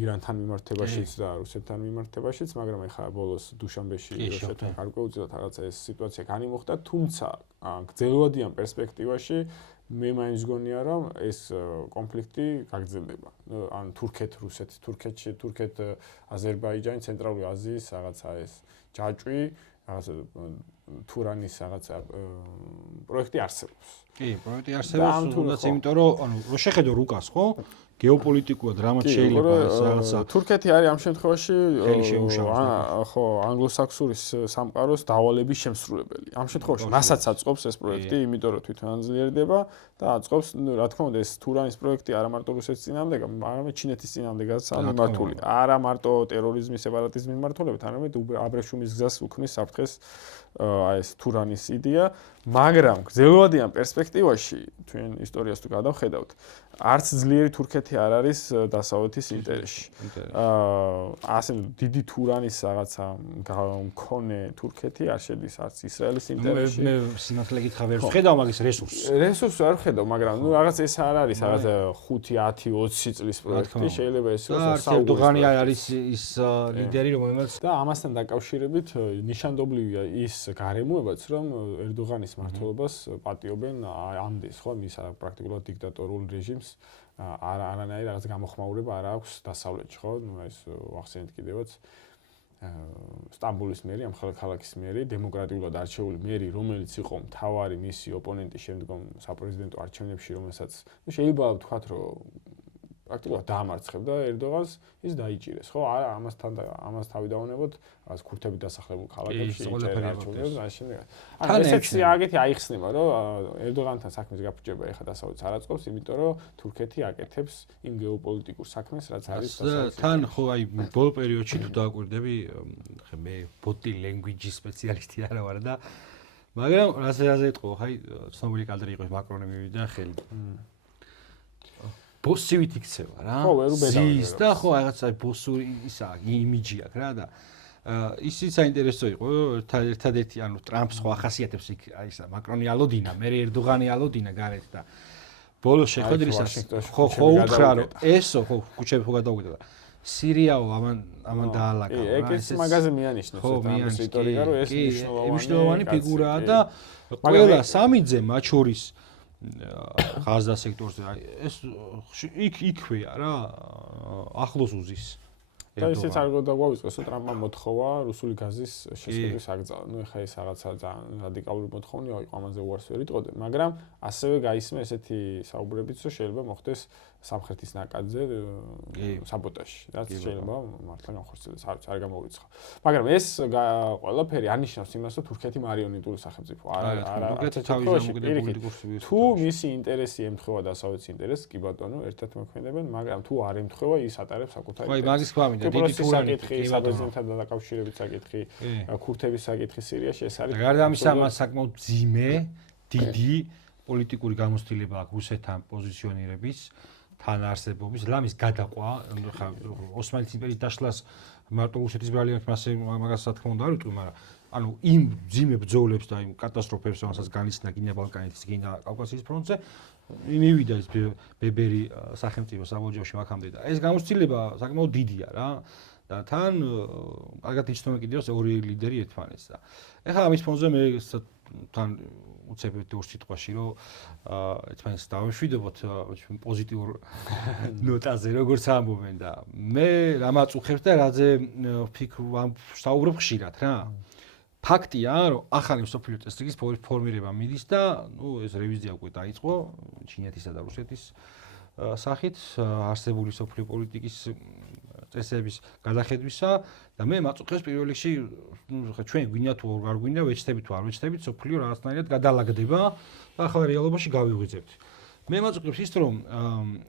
ირანთან მიმართებაშიც და რუსეთთან მიმართებაშიც, მაგრამ ეხლა ბოლოს დუშანბეში რუსეთთან გარკვეულწილად რაღაცა ეს სიტუაცია განიმოხდა, თუმცა გრძელვადიან პერსპექტივაში მე მაინც გონია რომ ეს კონფლიქტი გაგრძელდება. ან თურქეთ-რუსეთი, თურქეთ-აზერბაიჯანი, ცენტრალური აზიის რაღაცა ეს ჯაჭვი, რაღაცა თურანის რაღაცა პროექტი არსებობს. კი, პროექტი არსებობს, თუნდაც იმიტომ რომ ანუ რო შეხედო რუკას, ხო? გეოპოლიტიკურად რამაც შეიძლება ეს რაღაცა თურქეთი არის ამ შემთხვევაში ხო ანგლოსაქსურის სამყაროს დავალების შემსრულებელი. ამ შემთხვევაში მასაც აწყობს ეს პროექტი, იმიტომ რომ თვითონ ანძლიერდება და აწყობს, რა თქმა უნდა, ეს თურანის პროექტი არა მარტო რუსეთის წინააღმდეგ, არამედ ჩინეთის წინააღმდეგაც მიმართული. არა მარტო ტერორიზმის, სეპარატიზმის მიმართულებით, არამედ აბრეშუმის გზას უქმნის საფრთხეს აი ეს თურანის იდეა, მაგრამ გრძელვადიან პერსპექტივაში ჩვენ ისტორიას თუ გადავხედავთ, არც ძლიერი თურქეთი არ არის დასავლეთის ინტერესში. ასე დიდი თურანის რაღაცა მქონე თურქეთი არ შედის არც ისრაელის ინტერესში. მე სიმართლე გითხრა ვერ ვხედავ მაგის რესურსს. რესურსს არ ვხედავ, მაგრამ რაღაც ეს არ არის რაღაც 5, 10, 20 წლის პროექტი, შეიძლება ეს იყოს ერდოღანი არის ის ლიდერი, რომელმაც და ამასთან დაკავშირებით ნიშანდობლივია ის გარემოებაც, რომ ერდოღანის მმართველობას პატიობენ ამდენს, ხო, მის პრაქტიკულად დიქტატორულ რეჟიმს არანაირი რაღაც გამოხმაურება არ აქვს დასავლეთში, ხო? ნუ ეს ახსენეთ კიდევაც სტამბოლის მერი, ამ ქალაქის მერი, დემოკრატიულად არჩეული მერი, რომელიც იყო მთავარი მისი ოპონენტი შემდგომ საპრეზიდენტო არჩევნებში, რომელსაც შეიძლება ვთქვათ, რომ პრაქტიკულად დაამარცხებდა ერდოღანს, ის დაიჭირეს, ხო? არა, ამას თავი დავანებოთ, რაღაც ქურთებით დასახლებულ ქალაქებში არჩევნებს, რა შეიძლება. ესეც აგეთი აიხსნება, რომ ერდოღანთან საქმის გაფუჭება ეხა დასავლეთს არ აწყობს, იმიტომ რომ თურქეთი აკეთებს იმ გეოპოლიტიკურ საქმეს, რაც არის დასავლეთში. თან ხო აი ბოლო პერიოდში თუ დააკვირდები, ხე მე body language სპეციალისტი არა ვარ და მაგრამ რაზე ეთქო, ხაი ცნობილი კადრი იყო მაკრონი მივიდა ხელი. ბოსივით იქცევა რა. ხო, ვერ უბედავენ. და ხო რაღაცა ბოსური ისა იმიჯი აქვს რა და ისიც საინტერესო იყო ერთადერთი ანუ ტრამპს ხო ახასიათებს იქ აი ისა მაკრონი ალოდინა, მე ერდოღანი ალოდინა გარეთ და ბოლოს შეხვედრისას ხო უთხრა რომ ესო ხო ქუჩები ხო გადავიდა და სირიაო ამან დაალაგა რა ეს მაგაზე მიანიშნებს ეს რიტორიკა რომ ეს მნიშვნელოვანი ფიგურაა და ყველა სამიძე მათ შორის ღაზა სექტორზე ეს იქვეა რა ახლოს უზის და ისიც არ გვაგვიწყოს რომ ტრამპმა მოთხოვა რუსული გაზის შესყიდვის აკრძალა. ნუ ეხა ეს რაღაცა ძალიან რადიკალური მოთხოვნა იყო, ამაზე უარს ვერ იტყოდე, მაგრამ ასევე გაისმა ესეთი საუბრებიც, რომ შეიძლება მოხდეს სამხრეთის ნაკადზე საბოტაჟი, რაც შეიძლება მართლა განხორციელდეს, არ გამოუცხა. მაგრამ ეს ყველაფერი არნიშნავს იმას, რომ თურქეთი მარიონეტული სახელმწიფო თუ მისი ინტერესი ემთხვევა დასავლეთის ინტერესს, კი ბატონო, ერთად მოქმედებენ, მაგრამ თუ არ ემთხვევა, ის ატარებს საკუთარ ინტერესს. აი, მაგის ქვამი და დიდი საკითხი, საბერძნეთთან დაკავშირებით საკითხი, ქურთების საკითხი სირიაში ეს არის. გარდა ამისა, მას საკმაოდ ძიმე, დიდი პოლიტიკური გამოცდილება აქვს რუსეთთან პოზიციონირების თან არსებობის, ლამის გადაყვა, ხა ოსმალეთის იმპერიის დაშლას მარტო რუსეთის ბრალიანებს მაგას რა თქმა უნდა არ ვიტყვი, მაგრამ ანუ იმ ძიმე ბრძოლებს და იმ კატასტროფებს, რომელსაც განიცდა გინია-ბალკანეთის, გინია-კავკასიის ფრონტზე, მივიდა ეს ბებერი სახელმწიფო საბოჯოში მაგამდე და ეს გამოცდილება საკმაოდ დიდია რა და თან კარგად იცნობენ კიდევ ორი ლიდერი ერთმანეთს და ეხლა ამის ფონზე მე თან უცებთ ორ სიტყვაში რომ ერთმანეთს დავეშვიდობოთ პოზიტიურ ნოტაზე როგორც ამბობენ და მე რამაც უხერხ და რაზე ვსაუბრობ ხშირად რა ფაქტია, რომ ახალი მსოფლიო წესრიგის ფორმირება მიდის და ნუ ეს რევიზია უკვე დაიწყო ჩინეთისა და რუსეთის სახით არსებული მსოფლიო პოლიტიკის წესების გადახედვისა და მე მაწუხებს პირველ რიგში ჩვენ გვინდა თუ არ გვინდა ვეცდებით თუ არ ვეცდებით მსოფლიო რაღაცნაირად გადალაგდება და ახლა რეალობაში გავიღვიძებთ. მე მაწუხებს ის რომ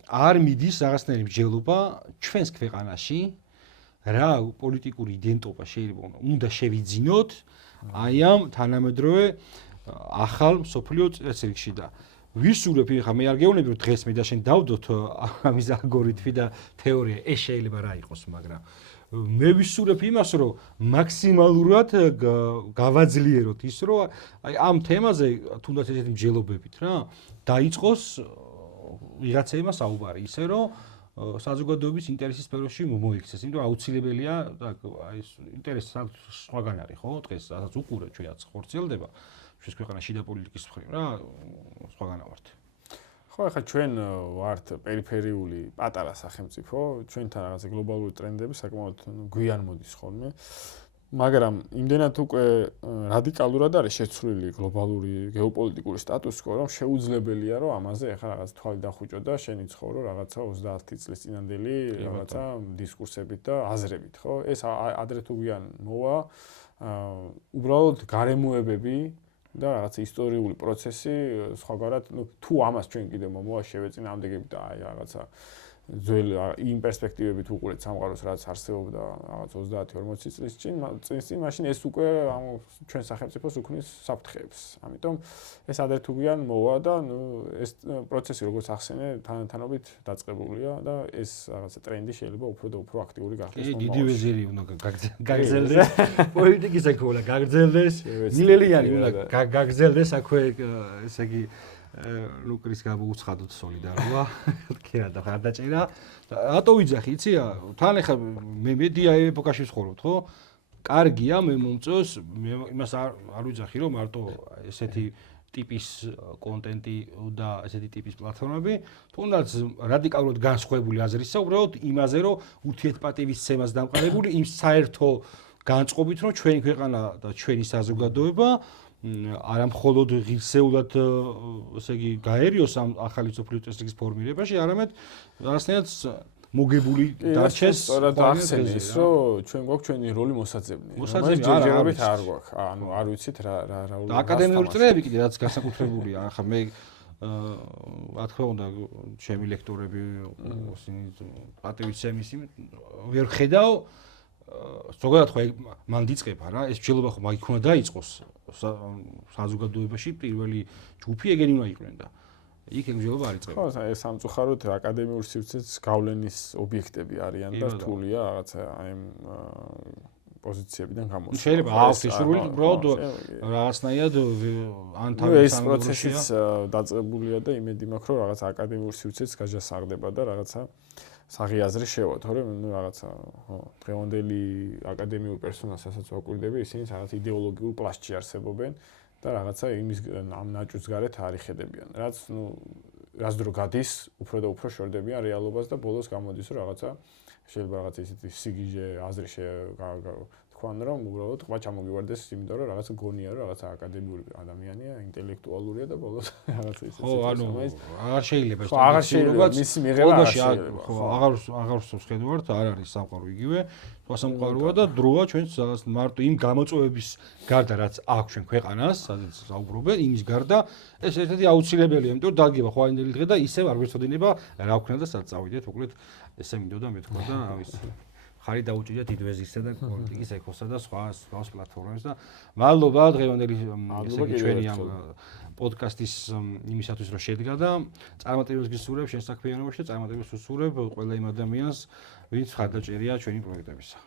არ მიდის რაღაცნაირი მსჯელობა ჩვენს ქვეყანაში რა პოლიტიკური იდენტობა შეიძლება უნდა შევიძინოთ აი ამ თანამედროვე ახალ მსოფლიო წესრიგში და ვისურვებ ხა მე არ გეუბნები რომ დღეს მე და შენ დავდოთ ამის ალგორითმი და თეორია ეს შეიძლება რა იყოს მაგრამ მე ვისურვებ იმას რომ მაქსიმალურად გავაძლიეროთ ის რომ აი ამ თემაზე თუნდაც ესეთი მსჯელობებით რა დაიწყოს ვიღაცეებმა საუბარი ისე რომ საზოგადოების ინტერესის სფეროში მოიქცეს, იმიტომ რომ აუცილებელია აი ეს ინტერესი სხვაგან არის, ხო? დღეს სადაც უყურეთ ჩვენაც ხორციელდება, ჩვენს ქვეყანაში შიდა პოლიტიკის მხრივ რა, სხვაგან ვართ. ხო, ახლა ჩვენ ვართ პერიფერიული პატარა სახელმწიფო, ჩვენთან რაღაცა გლობალური ტრენდები საკმაოდ გვიან მოდის ხოლმე. მაგრამ იმდენად უკვე რადიკალურად არის შეცვლილი გლობალური გეოპოლიტიკური სტატუს quo, რომ შეუძლებელია რომ ამაზე ახლა რაღაც თვალი დახუჭო და შენ იცხოვრო რაღაცა 30 წლის წინანდელი რაღაცა დისკურსებით და აზრებით, ხო? ეს ადრე თუ გვიან მოვა, უბრალოდ გარემოებები და რაღაცა ისტორიული პროცესი სხვაგვარად, თუ ამას ჩვენ კიდევ მოვა შევეწინააღმდეგებით და აი რაღაცა ძველი იმ პერსპექტივებით უყურეთ სამყაროს, რაც არსებობდა რაღაც 30-40 წლის წინ, მაშინ ეს უკვე ჩვენ სახელმწიფოს უქმნის საფრთხეებს. ამიტომ ეს ადრეთუგიან მოვა და ეს პროცესი როგორც ახსენე, თანადამობით დაწყებულია და ეს რაღაცა ტრენდი შეიძლება უფრო და უფრო აქტიური გახდეს. დიდი ვეზირი უნდა გაგრძელდეს, პოლიტიკის აქვე უნდა გაგრძელდეს, მილელიანი უნდა გაგრძელდეს აქვე, ესე იგი ლუკრის გამოუცხადოთ სოლიდარობა, ქერა და ხარდაჭერა. რატო ვიძახი, იცი? თან ახლა მე მედია ეპოქაში ვცხოვრობთ, ხო? კარგია, მე მომწონს, მე იმას არ ვიძახი, რომ მარტო ესეთი ტიპის კონტენტი და ესეთი ტიპის პლატფორმები, თუნდაც რადიკალურად განსხვავებული აზრისა, უბრალოდ იმაზე, რომ ურთიერთპატივისცემას დამყარებული იმ საერთო განწყობით, რომ ჩვენი ქვეყანა და ჩვენი საზოგადოება არა მხოლოდ ღირსეულად, ესე იგი, გაერიოს ამ ახალი სოფლიო წესრიგის ფორმირებაში, არამედ რაღაცნაირად მოგებული დარჩეს. სწორად ახსენეს, რომ ჩვენ გვაქვს ჩვენი როლი მოსაძებნი. ჯერჯერობით არ გვაქვს. ანუ არ ვიცით რა აკადემიური წრეები კიდე რაც განსაკუთრებულია. ახლა მე რა თქმა უნდა, ჩემი ლექტორები, ისინი პატივისცემის ვერ ხედავ. ზოგადად ხო მან დიწყება რა, ეს მსჯელობა ხო მაგ იქ უნდა დაიწყოს საზოგადოებაში, პირველი ჯგუფი ეგენი უნდა იყვნენ და იქ მსჯელობა არ იწყება. ხო, ეს სამწუხაროდ აკადემიურ სივრცეც გავლენის ობიექტები არიან და რთულია რაღაცა აი ამ პოზიციებიდან გამოსვლა. შეიძლება აუქციის სურვილი უბრალოდ რაღაცნაირად ანთავის ეს პროცესიც დაწყებულია და იმედი მაქვს, რომ რაღაც აკადემიურ სივრცეც გაჯასაღდება და რაღაცა საღი აზრი შევა, თორემ რაღაცა დღევანდელი აკადემიურ პერსონაჟსაც ვაკვირდები, ისინი რაღაც იდეოლოგიურ პლასტში არსებობენ და რაღაცა იმის ამ ნაჭუს გარეთ არ იხედებიან. რაც რაც დრო გადის, უფრო და უფრო შორდებიან რეალობას და ბოლოს გამოდის, რომ რაღაცა შეიძლება რაღაც ისეთი სიგიჟე აზრი თქვან, რომ უბრალოდ ყვა ჩამოგივარდეს, იმიტომ რომ რაღაცა გონია, რომ რაღაცა აკადემიური ადამიანია, ინტელექტუალურია და ბოლოს რაღაცა ისეთი. ხო, ანუ აღარ შეიძლება ეს აღარ მისი მიღება არ შეიძლება. ხო, აღარ ვხედავთ, არ არის სამყარო იგივე, სამყაროა და დროა ჩვენს რაღაც მარტო იმ გამოწვევების გარდა, რაც აქვს ჩვენ ქვეყანას, სადაც საუბრობენ, იმის გარდა ეს ერთ-ერთი აუცილებელია, იმიტომ რომ დაგება ხვაინდელი დღე და ისევ არ გვეცოდინება რა ვქნა და სად წავიდეთ, უკლედ ესე მინდოდა მეთქვა და ის ხარი დაუჭირდა დიდვეზისა და პოლიტიკის ეკოსა და სხვა პლატფორმებს და მადლობა დღევანდელი ესე იგი ჩვენი ამ პოდკასტის იმისათვის რომ შედგა და წარმატებას გისურვებ შენ საქმიანობაში და წარმატებას უსურვებ ყველა იმ ადამიანს ვინც ხარდაჭერია ჩვენი პროექტებისა.